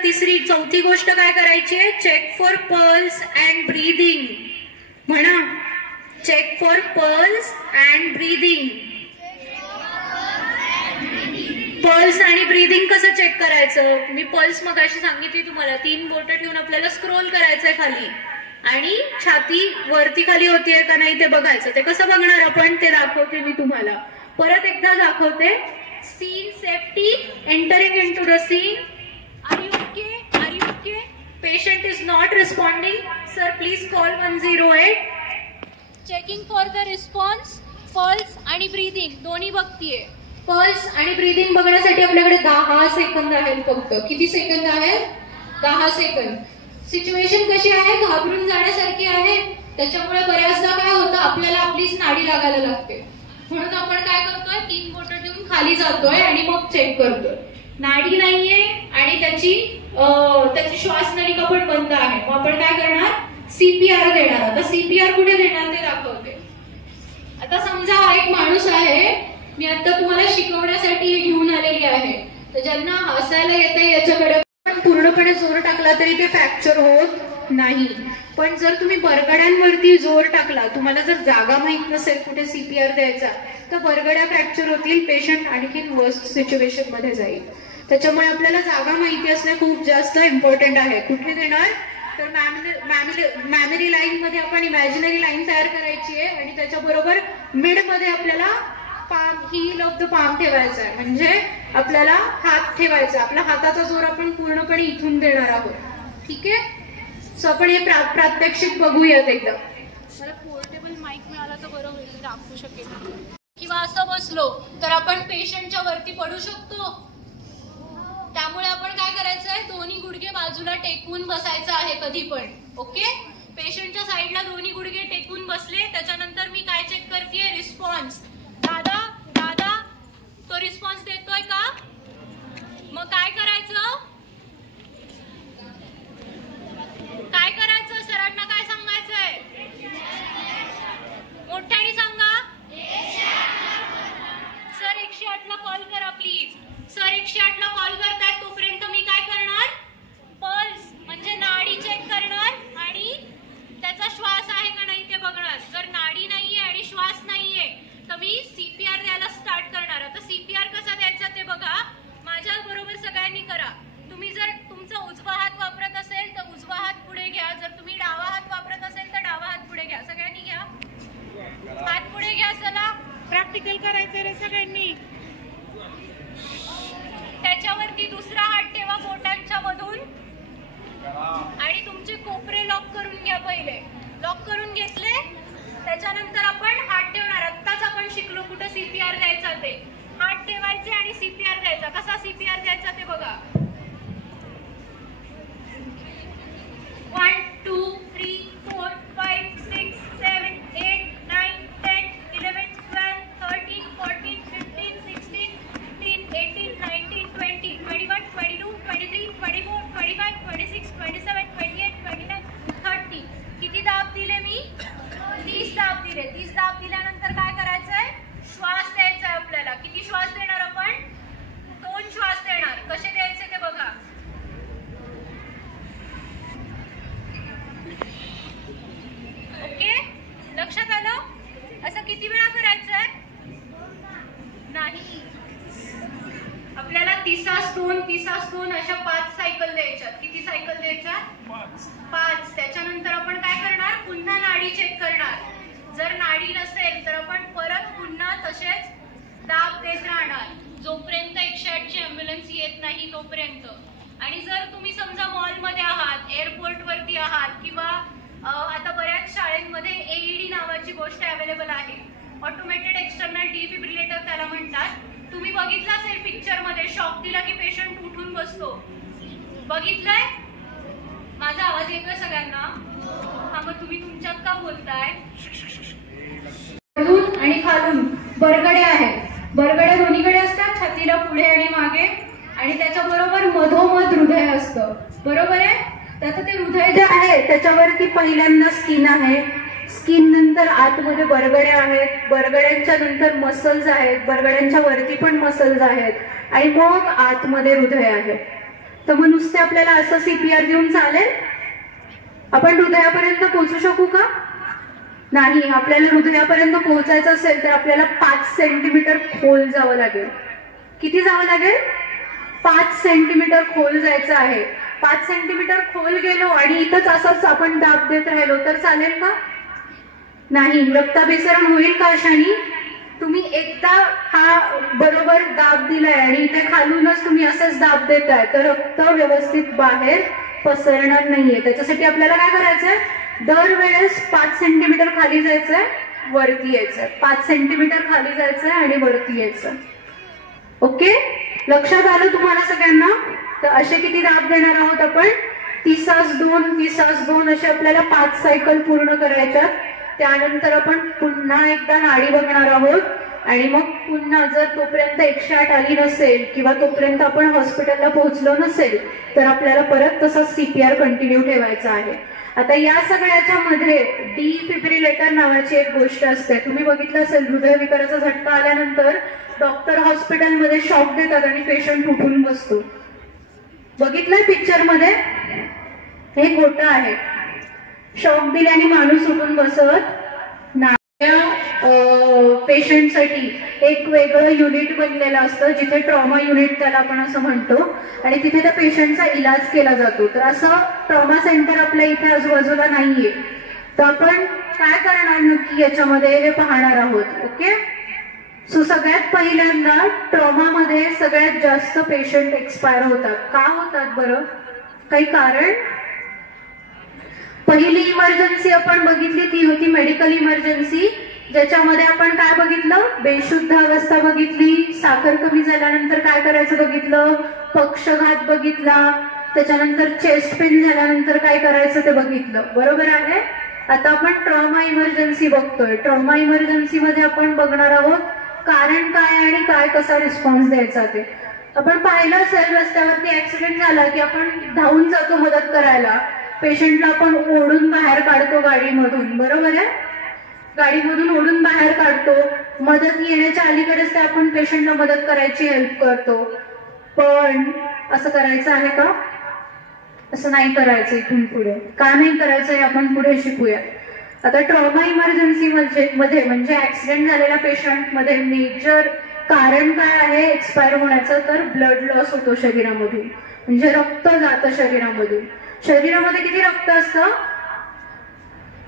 चौथी गोष्ट काय करायची आहे? Check for pulse and breathing. म्हणा, check for pulse and breathing. Pulse आणि ब्रीदिंग कसं चेक करायचं? मी पल्स मगाशी सांगितली तुम्हाला. 3 बोटं ठेवून आपल्याला स्क्रोल करायचंय खाली आणि छाती वरती खाली होतीये का नाही ते बघायचं. ते कसं बघणार आपण? ते दाखवते मी तुम्हाला. परत एकदा दाखवते. Scene safety, entering into the scene. Are you okay? Are you okay? Patient is not responding. Sir please call 108. Checking for the response. Pulse आणि ब्रीदिंग दोन्ही बघतीये. पल्स आणि ब्रीदिंग बघण्यासाठी आपल्याकडे 10 सेकंद आहेत फक्त. किती सेकंद आहेत? 10 सेकंद. सिच्युएशन कशी आहे? घाबरून जाण्यासारखी आहे. त्याच्यामुळे बऱ्याचदा काय होतं? आपल्याला आपलीच नाडी लागायला लागते. म्हणून आपण काय करतोय? 3 बोटं ठेवून खाली जातोय आणि मग चेक करतोय. नाडी नाहीये आणि त्याची श्वास नलिका पण बंद आहे. मग आपण काय करणार? CPR देणार. आता CPR कुठे देणार ते दाखवते. आता समजा हा एक माणूस आहे, मी आता तुम्हाला शिकवण्यासाठी घेऊन आलेली आहे. तर ज्यांना हसायला येते याच्याकडे पण पूर्णपणे जोर टाकला तरी ते फ्रॅक्चर होत नाही. पण जर तुम्ही बरगड्यांवरती जोर टाकला, तुम्हाला जर जागा माहित नसेल कुठे सीपीआर द्यायचा, तर बरगड्या फ्रॅक्चर होतील, पेशंट आणखीन वर्स्ट सिच्युएशन मध्ये जाईल. त्याच्यामुळे आपल्याला जागा माहिती असणे खूप जास्त इम्पॉर्टंट आहे. कुठे देणार तर मॅमरी लाईन मध्ये आपण इमॅजिनरी लाईन तयार करायची आहे आणि त्याच्याबरोबर मिड मध्ये आपल्याला palm, heel of the palm ठेवायचा आहे. म्हणजे आपल्याला हात ठेवायचा, आपल्या हाताचा जोर आपण पूर्णपणे इथून देणार आहोत. ठीक आहे. सो आपण हे प्रात्यक्षिक बघूयात एकदा. मला पोर्टेबल माईक मिळाला तर बरं होईल, दाखवू शकेल. किंवा असं बसलो तर आपण पेशंटच्या वरती पडू शकतो. त्यामुळे आपण काय करायचंय, दोन्ही गुडघे बाजूला टेकवून बसायचं आहे कधी पण. ओके. पेशंटच्या साईडला दोन्ही गुडघे टेकून बसले, त्याच्यानंतर मी काय चेक करतेय, रिस्पॉन्स. दादा दादा तो रिस्पॉन्स देतोय का? मग काय करायचं, काय करायचं, सरांना काय सांगायचंय, मोठ्याने सांगा. सर 108 ला कॉल करा प्लीज. सर 108 ला कॉल करतायत, तोपर्यंत मी काय करणार, पल्स म्हणजे नाडी चेक करणार आणि त्याचा श्वास आहे का नाही ते बघणार. जर नाडी नाहीये आणि श्वास नाहीये तर मी सीपीआर द्यायला स्टार्ट करणार. आता सीपीआर कसा द्यायचा ते बघा, माझ्या बरोबर सगळ्यांनी करा. तुम्ही जर तुमचा उजवा हात वापरत असेल तर उजवा हात पुढे घ्या, जर तुम्ही डावा हात वापरत असेल तर डावा हात पुढे घ्या. सगळ्यांनी घ्या, हात पुढे घ्या. चला प्रॅक्टिकल करायचंय रे सगळ्यांनी. त्याच्यावरती दुसरा हात ठेवा बोटांच्या मधून आणि तुमचे कोपरे लॉक करून घ्या. पहिले लॉक करून घेतले, त्याच्यानंतर आपण हात ठेवणार. आत्ताच आपण शिकलो कुठं सीपीआर द्यायचा ते. हात ठेवायचे आणि सीपीआर द्यायचा. कसा सीपीआर द्यायचा ते बघा. 1 2 3 4 5 6 7 8 9 10 11 12 13 14 15 16 17 18 19 20 21 22 23 24 25 26 27 28 29 30. किती दाब दिले मी? 30 दाब दिले. 30 दाब दिल्यानंतर काय करायचंय, श्वास द्यायचा आहे आपल्याला. किती श्वास देणार आपण? 2 श्वास देणार. कसे द्यायचे ते बघा. ओके, लक्षात आलं? असं किती वेळा करायचंय? नाही, आपल्याला 30-2 अशा 5 सायकल द्यायच्या. किती सायकल द्यायच्या? 5. त्याच्यानंतर आपण काय करणार, पुन्हा नाडी चेक करणार. जर नाडी नसेल तर आपण परत पुन्हा तसेच दाब देत राहणार जोपर्यंत 108 ची ॲम्ब्युलन्स येत नाही तोपर्यंत. आणि जर तुम्ही समजा मॉलमध्ये आहात, एअरपोर्ट वरती आहात किंवा आता बऱ्याच शाळेमध्ये एईडी नावाची गोष्ट अवेलेबल आहे, ऑटोमेटेड एक्सटर्नल डिफिब्रिलेटर त्याला म्हणतात. तुम्ही बघितलं असेल पिक्चर मध्ये, शॉक दिला की पेशंट उठून बसतो. बघितलंय? माझा आवाज येतोय सगळ्यांना? हा, मग तुम्ही तुमच्यात का बोलताय? वरून आणि खालून बरगड्या आहेत. बरगड्या दोन्हीकडे असतात, छातीला पुढे आणि मागे, आणि त्याच्याबरोबर मधोमध हृदय असतं. बरोबर आहे? तर ते हृदय जे आहे त्याच्यावरती पहिल्यांदा स्किन आहे, स्किन नंतर आतमध्ये बरगड्या आहेत, बरगड्यांच्या नंतर मसल्स आहेत, बरगड्यांच्या वरती पण मसल्स आहेत, आणि मग आतमध्ये हृदय आहे. तर मग नुसते आपल्याला असं सीपीआर देऊन चालेल? आपण हृदयापर्यंत पोहोचू शकू का? नाही. आपल्याला हृदयापर्यंत पोहोचायचं असेल तर आपल्याला 5 सेंटीमीटर खोल जावं लागेल. किती जावं लागेल? 5 सेंटीमीटर खोल जायचं आहे. 5 सेंटीमीटर खोल गेलो आणि इथंच असंच आपण दाब देत राहिलो तर चालेल का? नाही. रक्ताभिसरण होईल का अशाने? तुम्ही एकदा हा बरोबर दाब दिलाय आणि इथे खालूनच तुम्ही असंच दाब देताय तर रक्त व्यवस्थित बाहेर पसरणार नाहीये. त्याच्यासाठी आपल्याला काय करायचंय, दरवेळेस 5 सेंटीमीटर खाली जायचंय, वरती यायचंय, 5 सेंटीमीटर खाली जायचंय आणि वरती यायचं. ओके, लक्षात आलं तुम्हाला सगळ्यांना? तर असे किती दाब देणार आहोत आपण? 30-2 असे आपल्याला 5 सायकल पूर्ण करायच्यात. त्यानंतर आपण पुन्हा एकदा नाडी बघणार आहोत आणि मग पुन्हा जर तोपर्यंत 108 आली नसेल किंवा तोपर्यंत आपण हॉस्पिटलला पोहोचलो नसेल तर आपल्याला परत तसाच सीपीआर कंटिन्यू ठेवायचा आहे. आता या सगळ्याच्या मध्ये डिफिब्रिलेटर नावाची एक गोष्ट असते. तुम्ही बघितलं असेल, हृदयविकाराचा झटका आल्यानंतर डॉक्टर हॉस्पिटलमध्ये शॉक देतात आणि पेशंट उठून बसतो. बघितलंय पिक्चर मध्ये? हे खोटं आहे. शॉक दिल्याने माणूस उठून बसत नाही. पेशंटसाठी एक वेगळं युनिट बनलेलं असतं, जिथे ट्रॉमा युनिट त्याला आपण असं म्हणतो, आणि तिथे त्या पेशंटचा इलाज केला जातो. तर असं ट्रॉमा सेंटर आपल्या इथे आजूबाजूला नाहीये. तर आपण काय करणार नक्की याच्यामध्ये हे पाहणार आहोत. ओके, सो सगळ्यात पहिल्यांदा ट्रॉमामध्ये सगळ्यात जास्त पेशंट एक्सपायर होतात. का होतात बरं? काही कारण? पहिली इमर्जन्सी आपण बघितली ती होती मेडिकल इमर्जन्सी, ज्याच्यामध्ये आपण काय बघितलं? बेशुद्ध अवस्था बघितली, साखर कमी झाल्यानंतर काय करायचं बघितलं, पक्षघात बघितला, त्याच्यानंतर चेस्ट पेन झाल्यानंतर काय करायचं ते बघितलं. बरोबर आहे. आता आपण ट्रॉमा इमर्जन्सी बघतोय. ट्रॉमा इमर्जन्सी मध्ये आपण बघणार आहोत कारण काय आणि काय कसा रिस्पॉन्स द्यायचा ते. आपण पाहिलं असेल रस्त्यावरती ऍक्सिडेंट झाला की आपण धावून जातो मदत करायला, पेशंटला आपण ओढून बाहेर काढतो गाडीमधून. बरोबर आहे. गाडीमधून ओढून बाहेर काढतो, मदत येण्याच्या अलीकडेच ते आपण पेशंटला मदत करायची हेल्प करतो. पण असं करायचं आहे का? असं नाही करायचं. इथून पुढे का नाही करायचं हे आपण पुढे शिकूया. आता ट्रॉमा इमर्जन्सी मध्ये म्हणजे ऍक्सिडेंट झालेल्या पेशंट मध्ये मेजर कारण काय आहे एक्सपायर होण्याचं? तर ब्लड लॉस होतो शरीरामधून, म्हणजे रक्त जातं शरीरामधून. शरीरामध्ये किती रक्त असतं?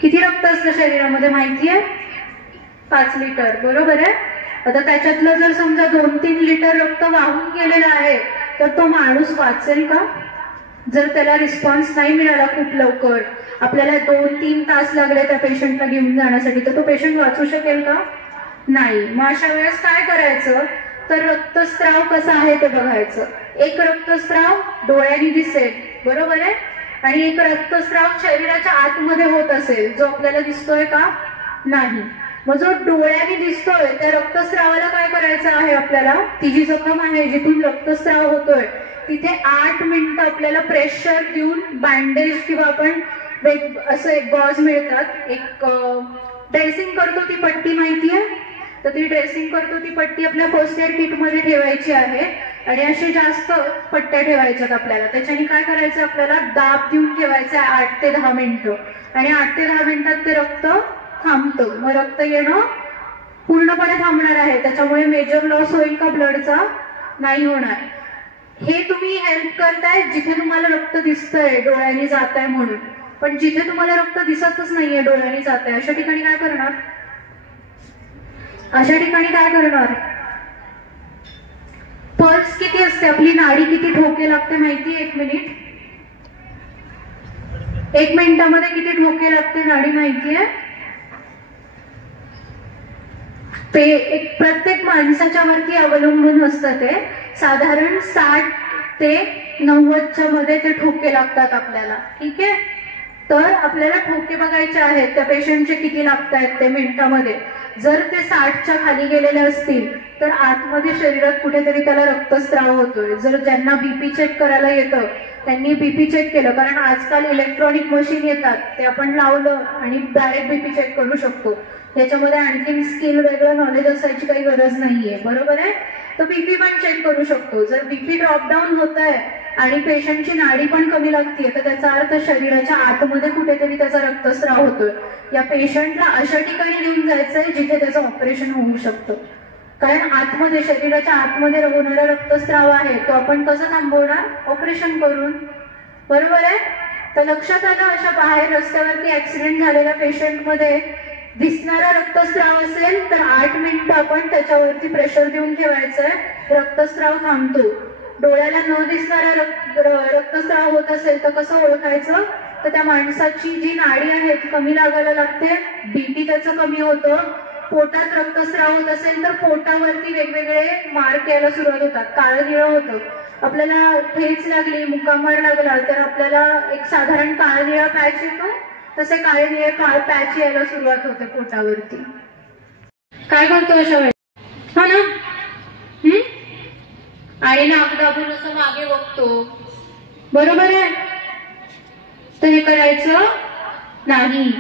किती रक्त असतं शरीरामध्ये माहितीये? 5 लिटर. बरोबर आहे. आता त्याच्यातलं जर समजा 2-3 लिटर रक्त वाहून गेलेलं आहे तर तो माणूस वाचेल का? जर त्याला रिस्पॉन्स नाही मिळाला खूप लवकर, आपल्याला 2-3 तास लागले त्या पेशंटला घेऊन जाण्यासाठी, तर तो पेशंट वाचू शकेल का? नाही. मग अशा वेळेस काय करायचं? तर रक्तस्राव कसा आहे ते बघायचं. एक रक्तस्राव डोळ्यांनी दिसेल. बरोबर आहे. आणि एक रक्तस्राव शरीराच्या आतमध्ये होत असेल, जो आपल्याला दिसतोय का? नाही. मग जो डोळ्याने दिसतोय त्या रक्तस्रावाला काय करायचं आहे आपल्याला? ती जी जखम आहे जिथून रक्तस्राव होतोय तिथे 8 मिनिटं आपल्याला प्रेशर देऊन बँडेज किंवा आपण असं एक गॉज मिळतात, एक ड्रेसिंग करतो, ती पट्टी माहितीये? तर ती ड्रेसिंग करतो ती पट्टी आपल्या फर्स्ट एड किट मध्ये ठेवायची आहे आणि असे जास्त पट्ट्या ठेवायच्यात आपल्याला. त्याच्याने काय करायचं? आपल्याला दाब देऊन ठेवायचं आहे 8 ते 10 मिनिटं, आणि 8 ते 10 मिनिटात ते रक्त थांबतं. मग रक्त येणं पूर्णपणे थांबणार आहे. त्याच्यामुळे मेजर लॉस होईल का ब्लडचा? नाही होणार. हे तुम्ही हेल्प करताय जिथे तुम्हाला रक्त दिसतंय डोळ्यांनी जात आहे म्हणून, पण जिथे तुम्हाला रक्त दिसतच नाहीये डोळ्यांनी जात आहे अशा ठिकाणी काय करणार? अशा ठिकाणी काय करणार? पल्स किती असते आपली, नाडी किती ठोके लागते माहिती? 1 मिनिट. 1 मिनिटामध्ये किती ठोके लागते नाडी माहितीये? ते एक प्रत्येक माणसाच्या वरती अवलंबून असतं. ते साधारण 60 ते 90च्या मध्ये ते ठोके लागतात आपल्याला. ठीक आहे. तर आपल्याला ठोके बघायचे आहेत त्या पेशंटचे किती लागतायत ते मिनिटामध्ये. जर ते 60च्या खाली गेलेले असतील तर आतमध्ये शरीरात कुठेतरी त्याला रक्तस्राव होतोय. जर ज्यांना बीपी चेक करायला येतं त्यांनी बीपी चेक केलं, कारण आजकाल इलेक्ट्रॉनिक मशीन येतात, ते आपण लावलं आणि डायरेक्ट बीपी चेक करू शकतो. त्याच्यामध्ये आणखीन स्किल वेगळं नॉलेज असायची काही गरज नाहीये. बरोबर आहे. तर बीपी पण चेक करू शकतो. जर बीपी ड्रॉपडाऊन होत आहे आणि पेशंटची नाडी पण कमी लागते तर त्याचा अर्थ शरीराच्या आतमध्ये कुठेतरी त्याचा रक्तस्राव होतोय. या पेशंटला अशा ठिकाणी घेऊन जायचंय जिथे त्याचं ऑपरेशन होऊ शकतं, कारण आतमध्ये शरीराच्या आतमध्ये होणारा रक्तस्राव आहे तो आपण कसं थांबवणार? ऑपरेशन करून. बरोबर आहे. तर लक्षात आलं, अशा बाहेर रस्त्यावरती ऍक्सिडेंट झालेल्या पेशंटमध्ये दिसणारा रक्तस्राव असेल तर 8 मिनिटं आपण त्याच्यावरती प्रेशर देऊन ठेवायचंय, रक्तस्राव थांबतो. डोळ्याला न दिसणारा रक्तस्राव होत असेल तर कसं ओळखायचं? तर त्या माणसाची जी नाडी आहे ती कमी लागायला लागते, बीपी त्याचं कमी होतं. पोटात रक्तस्राव होत असेल तर पोटावरती वेगवेगळे मार्क यायला सुरुवात होतात, काळं निळं होतं. आपल्याला ठेच लागली, मुक्कामार लागला तर आपल्याला एक साधारण काळा निळा पॅच येतो, तसे काळे निळे पॅच यायला सुरुवात होते पोटावरती. काय करतो अशा वेळेस? हो ना. आणि नाक दाबून असं मागे बघतो. बरोबर आहे. तर हे करायचं नाही.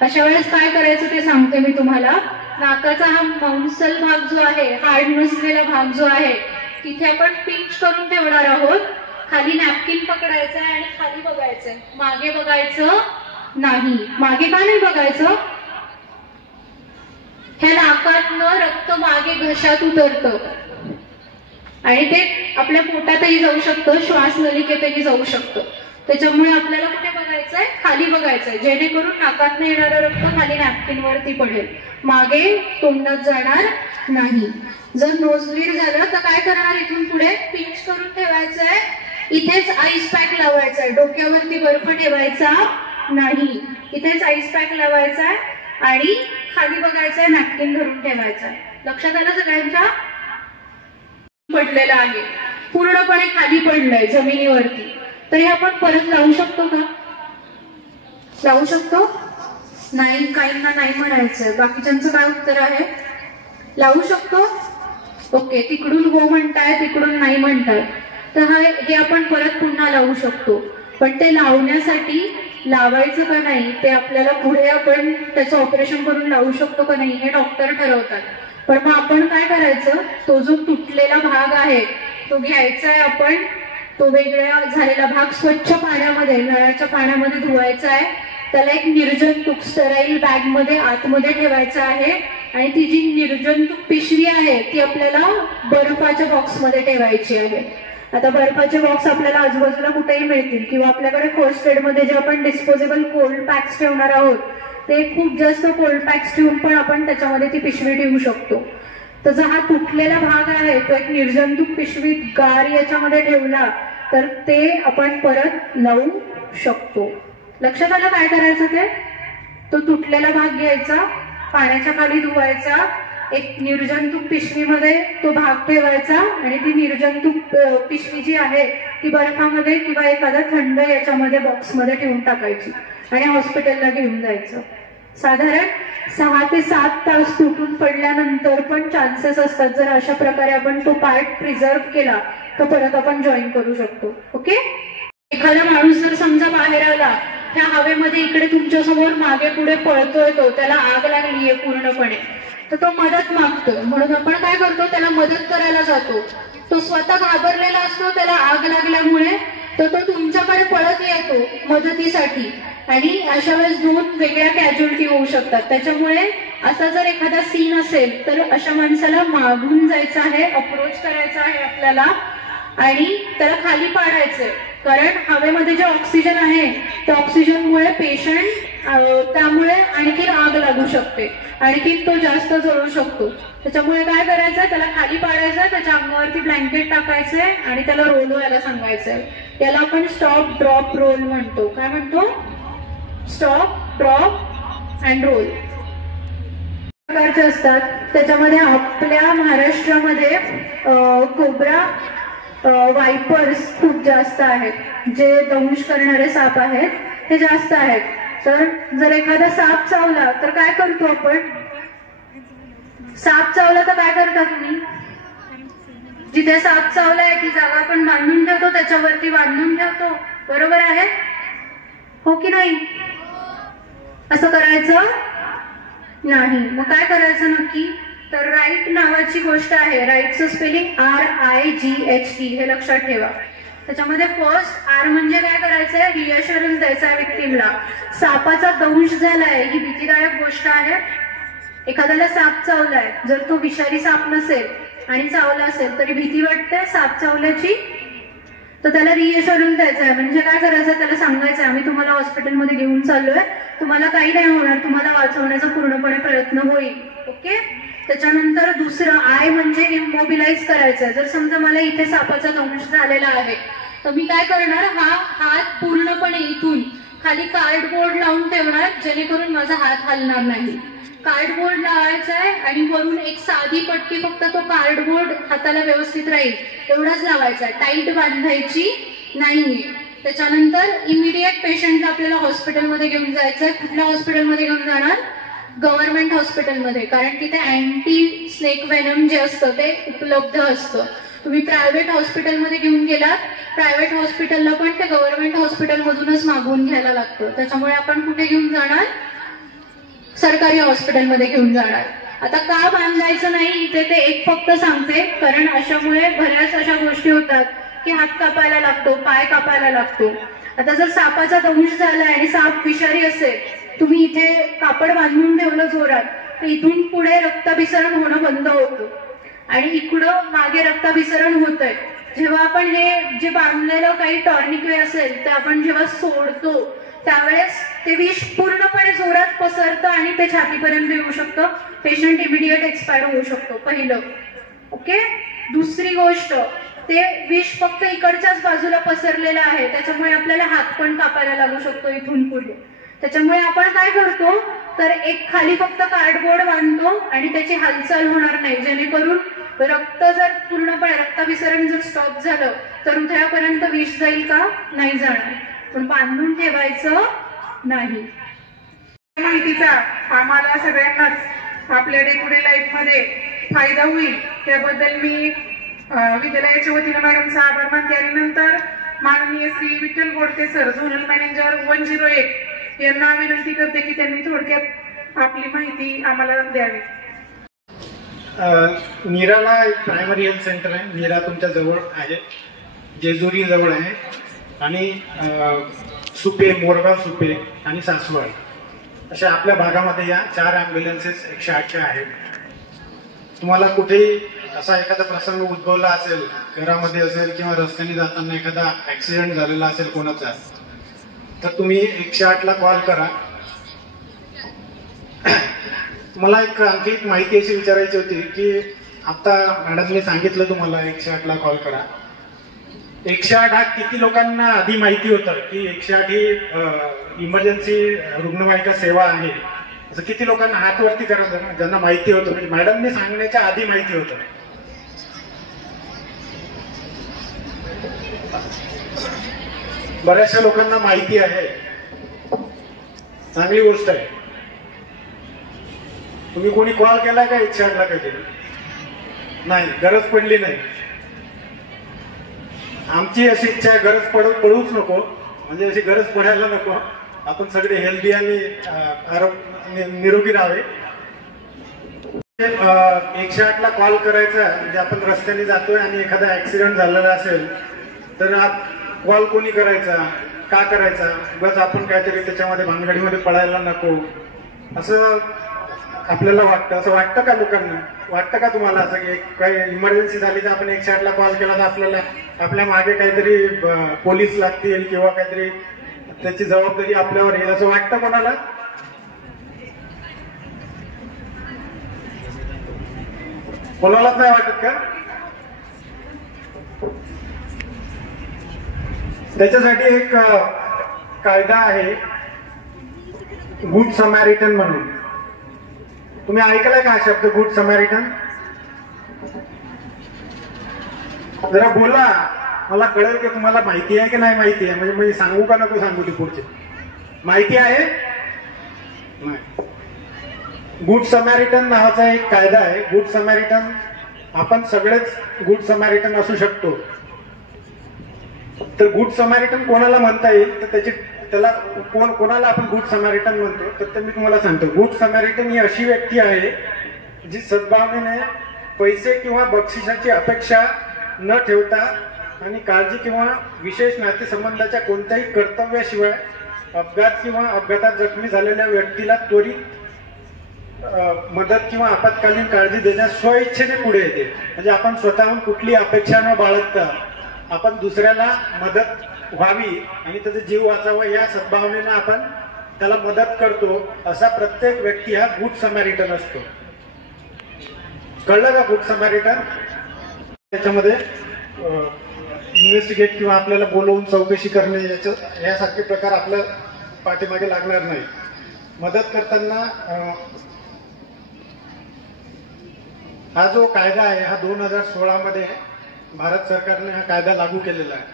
अशा वेळेस काय करायचं ते सांगते मी तुम्हाला. नाकाचा हा मांसल भाग जो आहे, हाड नसलेला भाग जो आहे, तिथे आपण पिंच करून ठेवणार आहोत. खाली नॅपकिन पकडायचं आणि खाली बघायचंय, मागे बघायचं नाही. मागे का नाही बघायचं? ह्या नाकातनं रक्त मागे घशात उतरतं आणि ते आपल्या पोटातही जाऊ शकतं, श्वास नलिकेतही जाऊ शकतं. त्याच्यामुळे आपल्याला कुठे बघायचंय? खाली बघायचंय, जेणेकरून नाकातनं येणारं रक्त खाली नॅपकिनवरती पडेल, मागे तोंडात जाणार नाही. जर नोज ब्लीड झालं तर काय करणार? इथून पुढे पिंच करून ठेवायचंय, इथेच आईस पॅक लावायचाय, डोक्यावरती बर्फ ठेवायचा नाही, इथेच आईस पॅक लावायचाय आणि खाली बघायचंय, नॅपकिन धरून ठेवायचंय. लक्षात आलं सगळ्यांच्या? पडलेलं आहे, पूर्णपणे खाली पडलंय जमिनीवरती, तरी आपण परत लावू शकतो का? लावू शकतो? नाही, काहींना नाही म्हणायचंय. बाकीच्यांचं काय उत्तर आहे? लावू शकतो? ओके, तिकडून हो म्हणताय, तिकडून नाही म्हणताय. तर हे आपण परत पुन्हा लावू शकतो, पण ते लावण्यासाठी लावायचं का नाही ते आपल्याला पुढे आपण त्याचं ऑपरेशन करून लावू शकतो का नाही हे डॉक्टर ठरवतात. पण मग आपण काय करायचं? तो जो तुटलेला भाग आहे तो घ्यायचा आहे आपण, तो वेगळा झालेला भाग स्वच्छ पाण्यामध्ये, नळाच्या पाण्यामध्ये धुवायचा आहे, त्याला एक निर्जंतुक स्टराईल बॅग मध्ये आतमध्ये ठेवायचं आहे आणि ती जी निर्जंतुक पिशवी आहे ती आपल्याला बर्फाच्या बॉक्समध्ये ठेवायची आहे. आता बर्फाचे बॉक्स आपल्याला आजूबाजूला कुठेही मिळतील किंवा आपल्याकडे फर्स्ट एड मध्ये जे आपण डिस्पोजेबल कोल्ड पॅक्स ठेवणार आहोत ते खूप जास्त कोल्ड पॅक्स ठेवून पण आपण त्याच्यामध्ये ती पिशवी ठेवू शकतो. तर जर हा तुटलेला भाग आहे तो एक निर्जंतुक पिशवीत गार याच्यामध्ये ठेवला तर ते आपण परत लावू शकतो. लक्षात आलं काय करायचं ते? तो तुटलेला भाग घ्यायचा, पाण्याच्या खाली धुवायचा, एक निर्जंतुक पिशवीमध्ये तो भाग ठेवायचा आणि ती निर्जंतुक पिशवी जी आहे ती बर्फामध्ये किंवा एखाद्या थंड याच्यामध्ये बॉक्समध्ये ठेवून टाकायची आणि हॉस्पिटलला घेऊन जायचं. साधारण 6 ते 7 तास तुटून पडल्यानंतर पण चान्सेस असतात, जर अशा प्रकारे आपण तो पार्ट प्रिझर्व केला तर परत आपण जॉईन करू शकतो. ओके. एखादा माणूस जर समजा बाहेर आला, ह्या हवेमध्ये इकडे तुमच्या समोर मागे पुढे पळतोय, तो त्याला आग लागलीये पूर्णपणे, तर तो मदत मागतोय, म्हणून आपण काय करतो? त्याला मदत करायला जातो. तो स्वतः घाबरलेला असतो, त्याला आग लागल्यामुळे, तर तो तुमच्याकडे पळत येतो मदतीसाठी आणि अशा वेळेस 2 वेगळ्या कॅज्युअलिटी होऊ शकतात. त्याच्यामुळे असा जर एखादा सीन असेल तर अशा माणसाला मागून जायचं आहे, अप्रोच करायचं आहे आपल्याला आणि त्याला खाली पाडायचंय, कारण हवेमध्ये जे ऑक्सिजन आहे त्या ऑक्सिजनमुळे पेशंट त्यामुळे आणखी आग लागू शकते, आणखी तो जास्त जळू शकतो. त्याच्यामुळे काय करायचं? त्याला खाली पाडायचं, त्याच्या अंगावरती ब्लँकेट टाकायचंय आणि त्याला रोल व्हायला सांगायचंय. याला आपण स्टॉप ड्रॉप रोल म्हणतो. काय म्हणतो? स्टॉप ड्रॉप अँड रोल प्रकारचे असतात. त्याच्यामध्ये आपल्या महाराष्ट्रामध्ये कोब्रा वायपर्स खूप जास्त आहेत, जे दंश करणारे साप आहेत ते जास्त आहेत. तर जर एखादा साप चावला तर काय करतो आपण? साप चावला तर काय करता तुम्ही? जिथे साप चावलाय ती जागा आपण बांधून ठेवतो, त्याच्यावरती बांधून ठेवतो, बरोबर आहे? हो की नाही? असं करायचं नाही. मग काय करायचं नक्की? तर राईट नावाची गोष्ट आहे, राईटचं स्पेलिंग RIGHT, हे लक्षात ठेवा. त्याच्यामध्ये फर्स्ट आर म्हणजे काय करायचंय? रिअश्युरन्स द्यायचा आहे विक्टीमला. सापाचा दंश झालाय ही भीतीदायक गोष्ट आहे. एखाद्याला साप चावलाय, जर तो विषारी साप नसेल आणि चावला असेल तरी भीती वाटते साप चावल्याची, तर त्याला रिअश्युरन्स द्यायचा आहे. म्हणजे काय करायचं? त्याला सांगायचं आम्ही तुम्हाला हॉस्पिटलमध्ये घेऊन चाललोय, तुम्हाला काही नाही होणार, तुम्हाला वाचवण्याचा पूर्णपणे प्रयत्न होईल. ओके. त्याच्यानंतर दुसरं आय म्हणजे इमोबिलाइज करायचं. जर समजा मला इथे सापाचा दंश झालेला आहे तर मी काय करणार? हा हात पूर्णपणे इथून खाली कार्डबोर्ड लावून ठेवणार, जेणेकरून माझा हात हलणार नाही. कार्डबोर्ड लावायचा आहे आणि वरून एक साधी पट्टी, फक्त तो कार्डबोर्ड हाताला व्यवस्थित राहील एवढाच लावायचा, टाईट बांधायची नाहीये. त्याच्यानंतर इमिडिएट पेशंटला आपल्याला हॉस्पिटलमध्ये घेऊन जायचं आहे. कुठल्या हॉस्पिटलमध्ये घेऊन जाणार? गव्हर्नमेंट हॉस्पिटलमध्ये, कारण तिथे अँटी स्नेक वेनम जे असतं ते उपलब्ध असतं. तुम्ही प्रायव्हेट हॉस्पिटलमध्ये घेऊन गेलात, प्रायव्हेट हॉस्पिटलला पण ते गव्हर्नमेंट हॉस्पिटलमधूनच मागवून घ्यायला लागतं. त्याच्यामुळे आपण कुठे घेऊन जाणार? सरकारी हॉस्पिटलमध्ये घेऊन जाणार. आता का बांधायचं नाही इथे ते एक फक्त सांगते, कारण अशामुळे बऱ्याच अशा गोष्टी होतात की हात कापायला लागतो, पाय कापायला लागतो आता जर सापाचा दंश झालाय आणि साप विषारी असेल, तुम्ही इथे कापड बांधून ठेवलं जोरात, तर इथून पुढे रक्ताभिसरण होणं बंद होतं आणि इकडं मागे रक्ताभिसरण होतंय. जेव्हा आपण हे जे बांधलेलं काही टॉर्निक्वे असेल ते आपण जेव्हा सोडतो त्यावेळेस ते विष पूर्णपणे जोरात पसरतं आणि ते छातीपर्यंत येऊ शकतं. पेशंट इमिडिएट एक्सपायर होऊ शकतो. पहिलं. ओके. दुसरी गोष्ट, ते विष फक्त इकडच्याच बाजूला पसरलेलं आहे, त्याच्यामुळे आपल्याला हात पण कापायला लागू शकतो इथून पुढे. त्याच्यामुळे आपण काय करतो तर एक खाली फक्त कार्डबोर्ड बांधतो आणि त्याची हालचाल होणार नाही, जेणेकरून रक्त जर पूर्णपणे रक्ताभिसरण जर स्टॉप झालं तर हृदयापर्यंत विष जाईल का? नाही जाणार. पण बांधून ठेवायचं नाही. माहितीचा आम्हाला सगळ्यांनाच आपल्या डे टू डे लाईफ मध्ये फायदा होईल त्याबद्दल मी विद्यालयाच्या वतीनं मॅडमचा आभार मानते. आणि नंतर माननीय Shri Vitthal Godte sir, zonal manager 101 यांना विनंती करते की त्यांनी थोडक्यात आपली माहिती आम्हाला द्यावी. नीराला एक प्रायमरी हेल्थ सेंटर आहे. नीरा तुमच्या जवळ आहे, जेजुरी जवळ आहे. आणि सुपे, मोरगाव सुपे आणि सासवड अशा आपल्या भागामध्ये या 4 ॲम्ब्युलन्सेस 108च्या आहेत. तुम्हाला कुठेही असा एखादा प्रसंग उद्भवला असेल, घरामध्ये असेल किंवा रस्त्याने जाताना एखादा ॲक्सिडेंट झालेला असेल कोणाचा, तर तुम्ही 108ला कॉल करा. मला आणखी एक माहिती अशी विचारायची होती की आता मॅडमने सांगितलं तुम्हाला 108ला कॉल करा. 108 हा किती लोकांना आधी माहिती होतं की 108 ही इमर्जन्सी रुग्णवाहिका सेवा आहे? असं किती लोकांना हात वरती करा ज्यांना माहिती होतं, म्हणजे मॅडमने सांगण्याच्या आधी माहिती होतं. बऱ्याचशा लोकांना माहिती आहे, चांगली गोष्ट आहे. तुम्ही कोणी कॉल केला का 108ला? कधी नाही, गरज पडली नाही. आमची अशी इच्छा आहे, गरज पडूच नको, म्हणजे अशी गरज पडायला नको. आपण सगळे हेल्दी आणि निरोगी राहावे. 108ला कॉल करायचा म्हणजे आपण रस्त्याने जातोय आणि एखादा ऍक्सिडेंट झालेला असेल तर कॉल कोणी करायचा, का करायचा? बस आपण काहीतरी त्याच्यामध्ये भानगडीमध्ये पडायला नको असं आपल्याला वाटतं. असं वाटतं का लोकांना? वाटतं का तुम्हाला असं की काही इमर्जन्सी झाली तर आपण 108ला कॉल केला तर आपल्याला आपल्या मागे काहीतरी पोलीस लागतील किंवा काहीतरी त्याची जबाबदारी आपल्यावर येईल असं वाटतं कोणाला? कोणालाच नाही वाटत का? त्याच्यासाठी एक कायदा आहे गुड समॅरिटन म्हणून. तुम्ही ऐकलाय का हा शब्द गुड समॅरिटन? जरा बोला, मला कळेल की तुम्हाला माहिती आहे की नाही माहिती आहे. म्हणजे मी सांगू का नको सांगू ती पुढची? माहिती आहे? नाही. गुड समॅरिटन नावाचा एक कायदा आहे. गुड समॅरिटन, आपण सगळेच गुड समॅरिटन असू शकतो. तर गुड समॅरिटन कोणाला म्हणता येईल तर त्याला कोणाला आपण गुड समॅरिटन म्हणतो तर मी तुम्हाला सांगतो. गुड समॅरिटन ही अशी व्यक्ती आहे जी सद्भावनेने पैसे किंवा बक्षिसाची अपेक्षा न ठेवता आणि काळजी किंवा विशेष नातेसंबंधाच्या कोणत्याही कर्तव्याशिवाय अपघात किंवा अपघातात जखमी झालेल्या व्यक्तीला त्वरित मदत किंवा आपत्कालीन काळजी देण्यास स्वइच्छेने पुढे येते. म्हणजे आपण स्वतःहून कुठली अपेक्षा न बाळगता आपण दुसऱ्याला मदत व्हावी आणि त्याचा जीव वाचावा या सद्भावनेनं आपण त्याला मदत करतो. असा प्रत्येक व्यक्ती हा गुड समॅरिटन असतो. कळलं का गुड समॅरिटन? त्याच्यामध्ये इन्व्हेस्टिगेट किंवा आपल्याला बोलवून चौकशी करणे यासारखे प्रकार आपल्या पाठीमागे लागणार नाही. मदत करताना हा जो कायदा आहे हा 2016 मध्ये भारत सरकारने हा कायदा लागू केलेला आहे.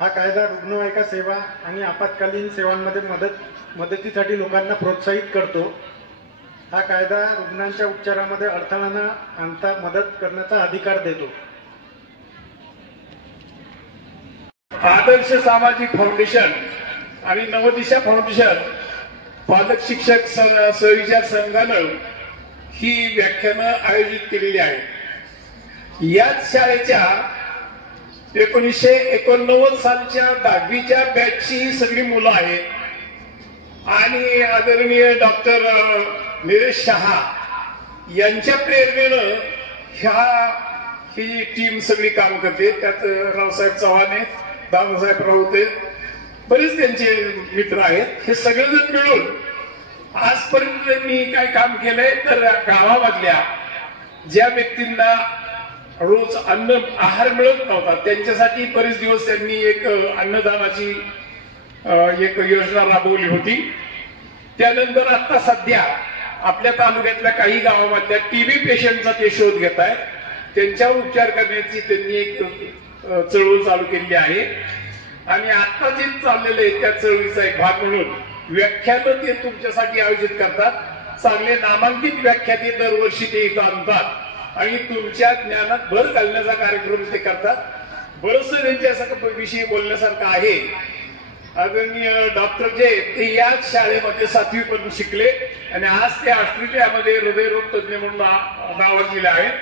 हा कायदा रुग्णवाहिका सेवा आणि आपत्कालीन सेवांमध्ये मदतीसाठी लोकांना प्रोत्साहित करतो. हा कायदा रुग्णांच्या उपचारामध्ये अडथळा न आणता मदत करण्याचा अधिकार देतो. आदर्श सामाजिक फाउंडेशन आणि नवदिशा फाउंडेशन पालक शिक्षक सहविचार संघानं ही व्याख्यानं आयोजित केलेली आहेत. याच शाळेच्या 1989 सालच्या 10वीच्या बॅचची सगळी मुलं आहेत आणि आदरणीय डॉक्टर निलेश शहा यांच्या प्रेरणेनं ही टीम सगळी काम करते. त्यात रावसाहेब चव्हाण आहेत, दादासाहेब राऊत आहेत, बरेच त्यांचे मित्र आहेत. हे सगळेजण मिळून आजपर्यंत त्यांनी काय काम केलंय तर गावामधल्या ज्या व्यक्तींना रोज अन्न आहार मिळत नव्हता त्यांच्यासाठी बरेच दिवस त्यांनी एक अन्नदानाची एक योजना राबवली होती. त्यानंतर आता सध्या आपल्या तालुक्यातल्या काही गावामधल्या टीबी पेशंटचा ते शोध घेत आहेत. त्यांच्यावर उपचार करण्याची त्यांनी एक चळवळ चालू केली आहे आणि आता जे चाललेलं आहे त्या चळवळीचा एक भाग म्हणून व्याख्यानं ते तुमच्यासाठी आयोजित करतात. चांगले नामांकित व्याख्याते दरवर्षी ते इथं आणतात आणि तुमच्या ज्ञानात भर घालण्याचा कार्यक्रम ते करतात. बरंचसं त्यांच्या विषयी बोलण्यासारखं आहे. आदरणीय डॉक्टर जे ते याच शाळेमध्ये 7वी पर्यंत शिकले आणि आज ते ऑस्ट्रेलियामध्ये हृदयरोग तज्ञ म्हणून नावाजलेले आहेत.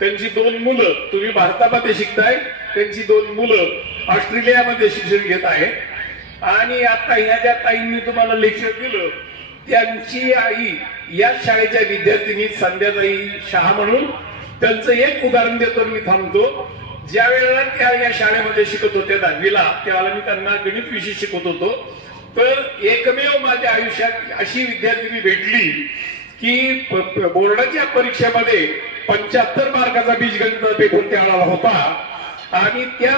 त्यांची 2 मुलं, तुम्ही भारतामध्ये शिकताय, त्यांची 2 मुलं ऑस्ट्रेलियामध्ये शिक्षण घेत आहेत आणि आता ह्या ज्या ताईंनी तुम्हाला लेक्चर दिलं त्यांची आई या शाळेच्या विद्यार्थिनी संध्याताई शहा म्हणून. त्यांचं एक उदाहरण देतो मी थांबतो. ज्या वेळेला त्या या शाळेमध्ये शिकत होत्या 10वीला त्यावेळेला मी त्यांना गणित विषय शिकवत होतो. तर एकमेव माझ्या आयुष्यात अशी विद्यार्थिनी भेटली की बोर्डाच्या परीक्षेमध्ये 75 मार्काचा बीजगणिताचा पेपर त्यावेळेला होता आणि त्या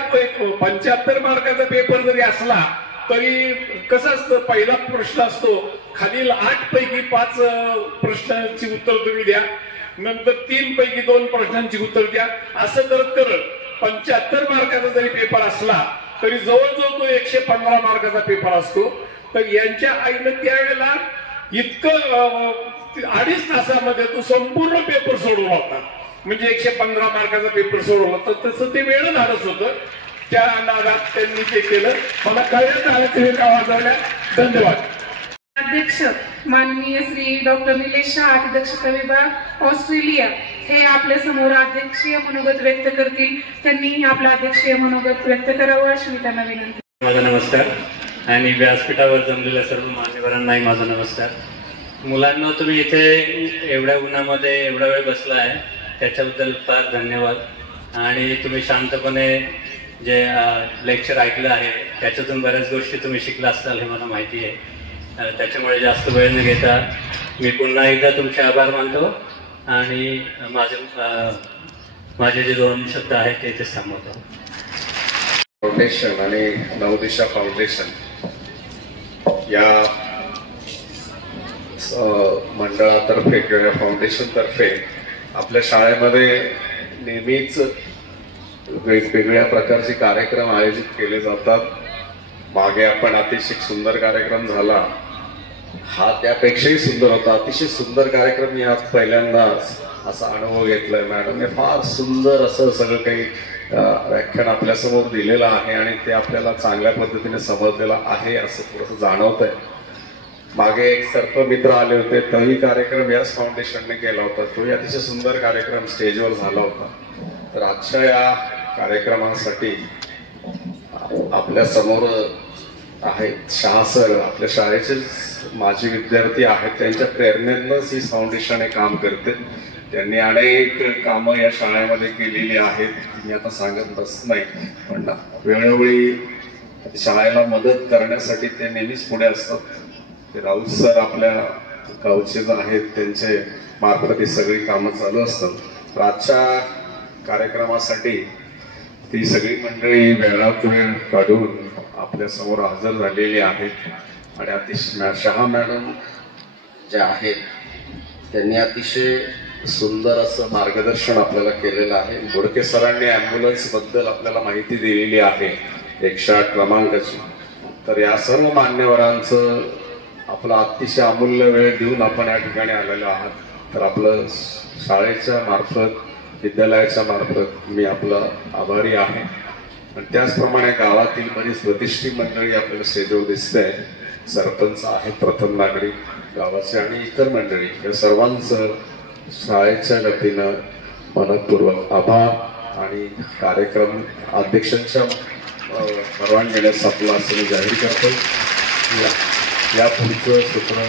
75 मार्काचा पेपर जरी असला तरी कसं असतं, पहिला प्रश्न असतो खालील 8 पैकी 5 प्रश्नांची उत्तर तुम्ही द्या, नंतर 3 पैकी 2 प्रश्नांची उत्तर द्या. असं करत करत 75 मार्काचा जरी पेपर असला तरी जवळजवळ तो 115 मार्काचा पेपर असतो. तर यांच्या आईनं त्यावेळेला इतकं 2.5 तासामध्ये तो संपूर्ण पेपर सोडवला होता. म्हणजे 115 मार्काचा पेपर सोडवला होता. तसं ते वेळ धाडस होतं. त्या नादात त्यांनी ते केलं. मला कळण्यात आलं तुम्ही का वाजवल्या. धन्यवाद. अध्यक्ष माननीय श्री डॉक्टर निलेश शहा, अतिदक्षता विभाग, ऑस्ट्रेलिया, हे आपल्या समोर अध्यक्षीय मनोगत व्यक्त करतील. त्यांनी आपला अध्यक्षीय मनोगत व्यक्त करावं अशी मी त्यांना विनंती. माझा नमस्कार आणि व्यासपीठावर जमलेल्या सर्व मान्यवरांनाही माझा नमस्कार. मुलांना तुम्ही इथे एवढ्या उन्हामध्ये एवढा वेळ बसला आहे त्याच्याबद्दल फार धन्यवाद. आणि तुम्ही शांतपणे जे लेक्चर ऐकलं आहे त्याच्यातून बऱ्याच गोष्टी तुम्ही शिकला असाल हे मला माहिती आहे. त्याच्यामुळे जास्त वेळ न घेता मी पुन्हा एकदा तुमचे आभार मानतो आणि माझे जे 2 शब्द आहेत ते इथेच थांबवतो. फाउंडेशन आणि नवदिशा फाउंडेशन या मंडळातर्फे किंवा या फाउंडेशनतर्फे आपल्या शाळेमध्ये नेहमीच वेगवेगळ्या प्रकारचे कार्यक्रम आयोजित केले जातात. मागे आपण अतिशय सुंदर कार्यक्रम झाला, हा त्यापेक्षाही सुंदर होता. अतिशय सुंदर कार्यक्रम मी आज पहिल्यांदा असा अनुभव घेतलाय. मॅडमने फार सुंदर असं सगळं काही व्याख्यान आपल्यासमोर दिलेलं आहे आणि ते आपल्याला चांगल्या पद्धतीने समजलेलं आहे असं थोडंसं जाणवत आहे. मागे एक सर्पमित्र आले होते, तोही कार्यक्रम याच फाउंडेशनने केला होता. तोही अतिशय सुंदर कार्यक्रम स्टेजवर झाला होता. तर आजच्या या कार्यक्रमासाठी आपल्या समोर आहेत शहा सर, आपल्या शाळेचे माजी विद्यार्थी आहेत. त्यांच्या प्रेरणेनंच ही फाउंडेशन हे काम करते. त्यांनी अनेक कामं या शाळेमध्ये केलेली आहेत, मी आता सांगत बसत नाही, पण वेळोवेळी शाळेला मदत करण्यासाठी ते नेहमीच पुढे असतात. ते राऊत सर आपल्या गावचे आहेत, त्यांचे मार्फत ही सगळी कामं चालू असतात. तर आजच्या कार्यक्रमासाठी ती सगळी मंडळी वेळात वेळ काढून आपल्या समोर हजर झालेली आहेत आणि अतिशय शहा मॅडम ज्या आहेत त्यांनी अतिशय सुंदर असं मार्गदर्शन आपल्याला केलेलं आहे. बोडके सरांनी ॲम्ब्युलन्स बद्दल आपल्याला माहिती दिलेली आहे 108 क्रमांकाची. तर या सर्व मान्यवरांचं आपला अतिशय अमूल्य वेळ देऊन आपण या ठिकाणी आलेलो आहात. तर आपलं शाळेच्या मार्फत, विद्यालयाच्या मार्फत मी आपला आभारी आहे. आणि त्याचप्रमाणे गावातील बरीच प्रतिष्ठित मंडळी आपल्याला स्टेजवर दिसते. सरपंच आहेत, प्रथम नागरिक गावाचे आणि इतर मंडळी, या सर्वांचं शाळेच्या वतीनं मनपूर्वक आभार आणि कार्यक्रम अध्यक्षांच्या परवानगीने संपला असं मी जाहीर करतो. या पुढचं सूत्र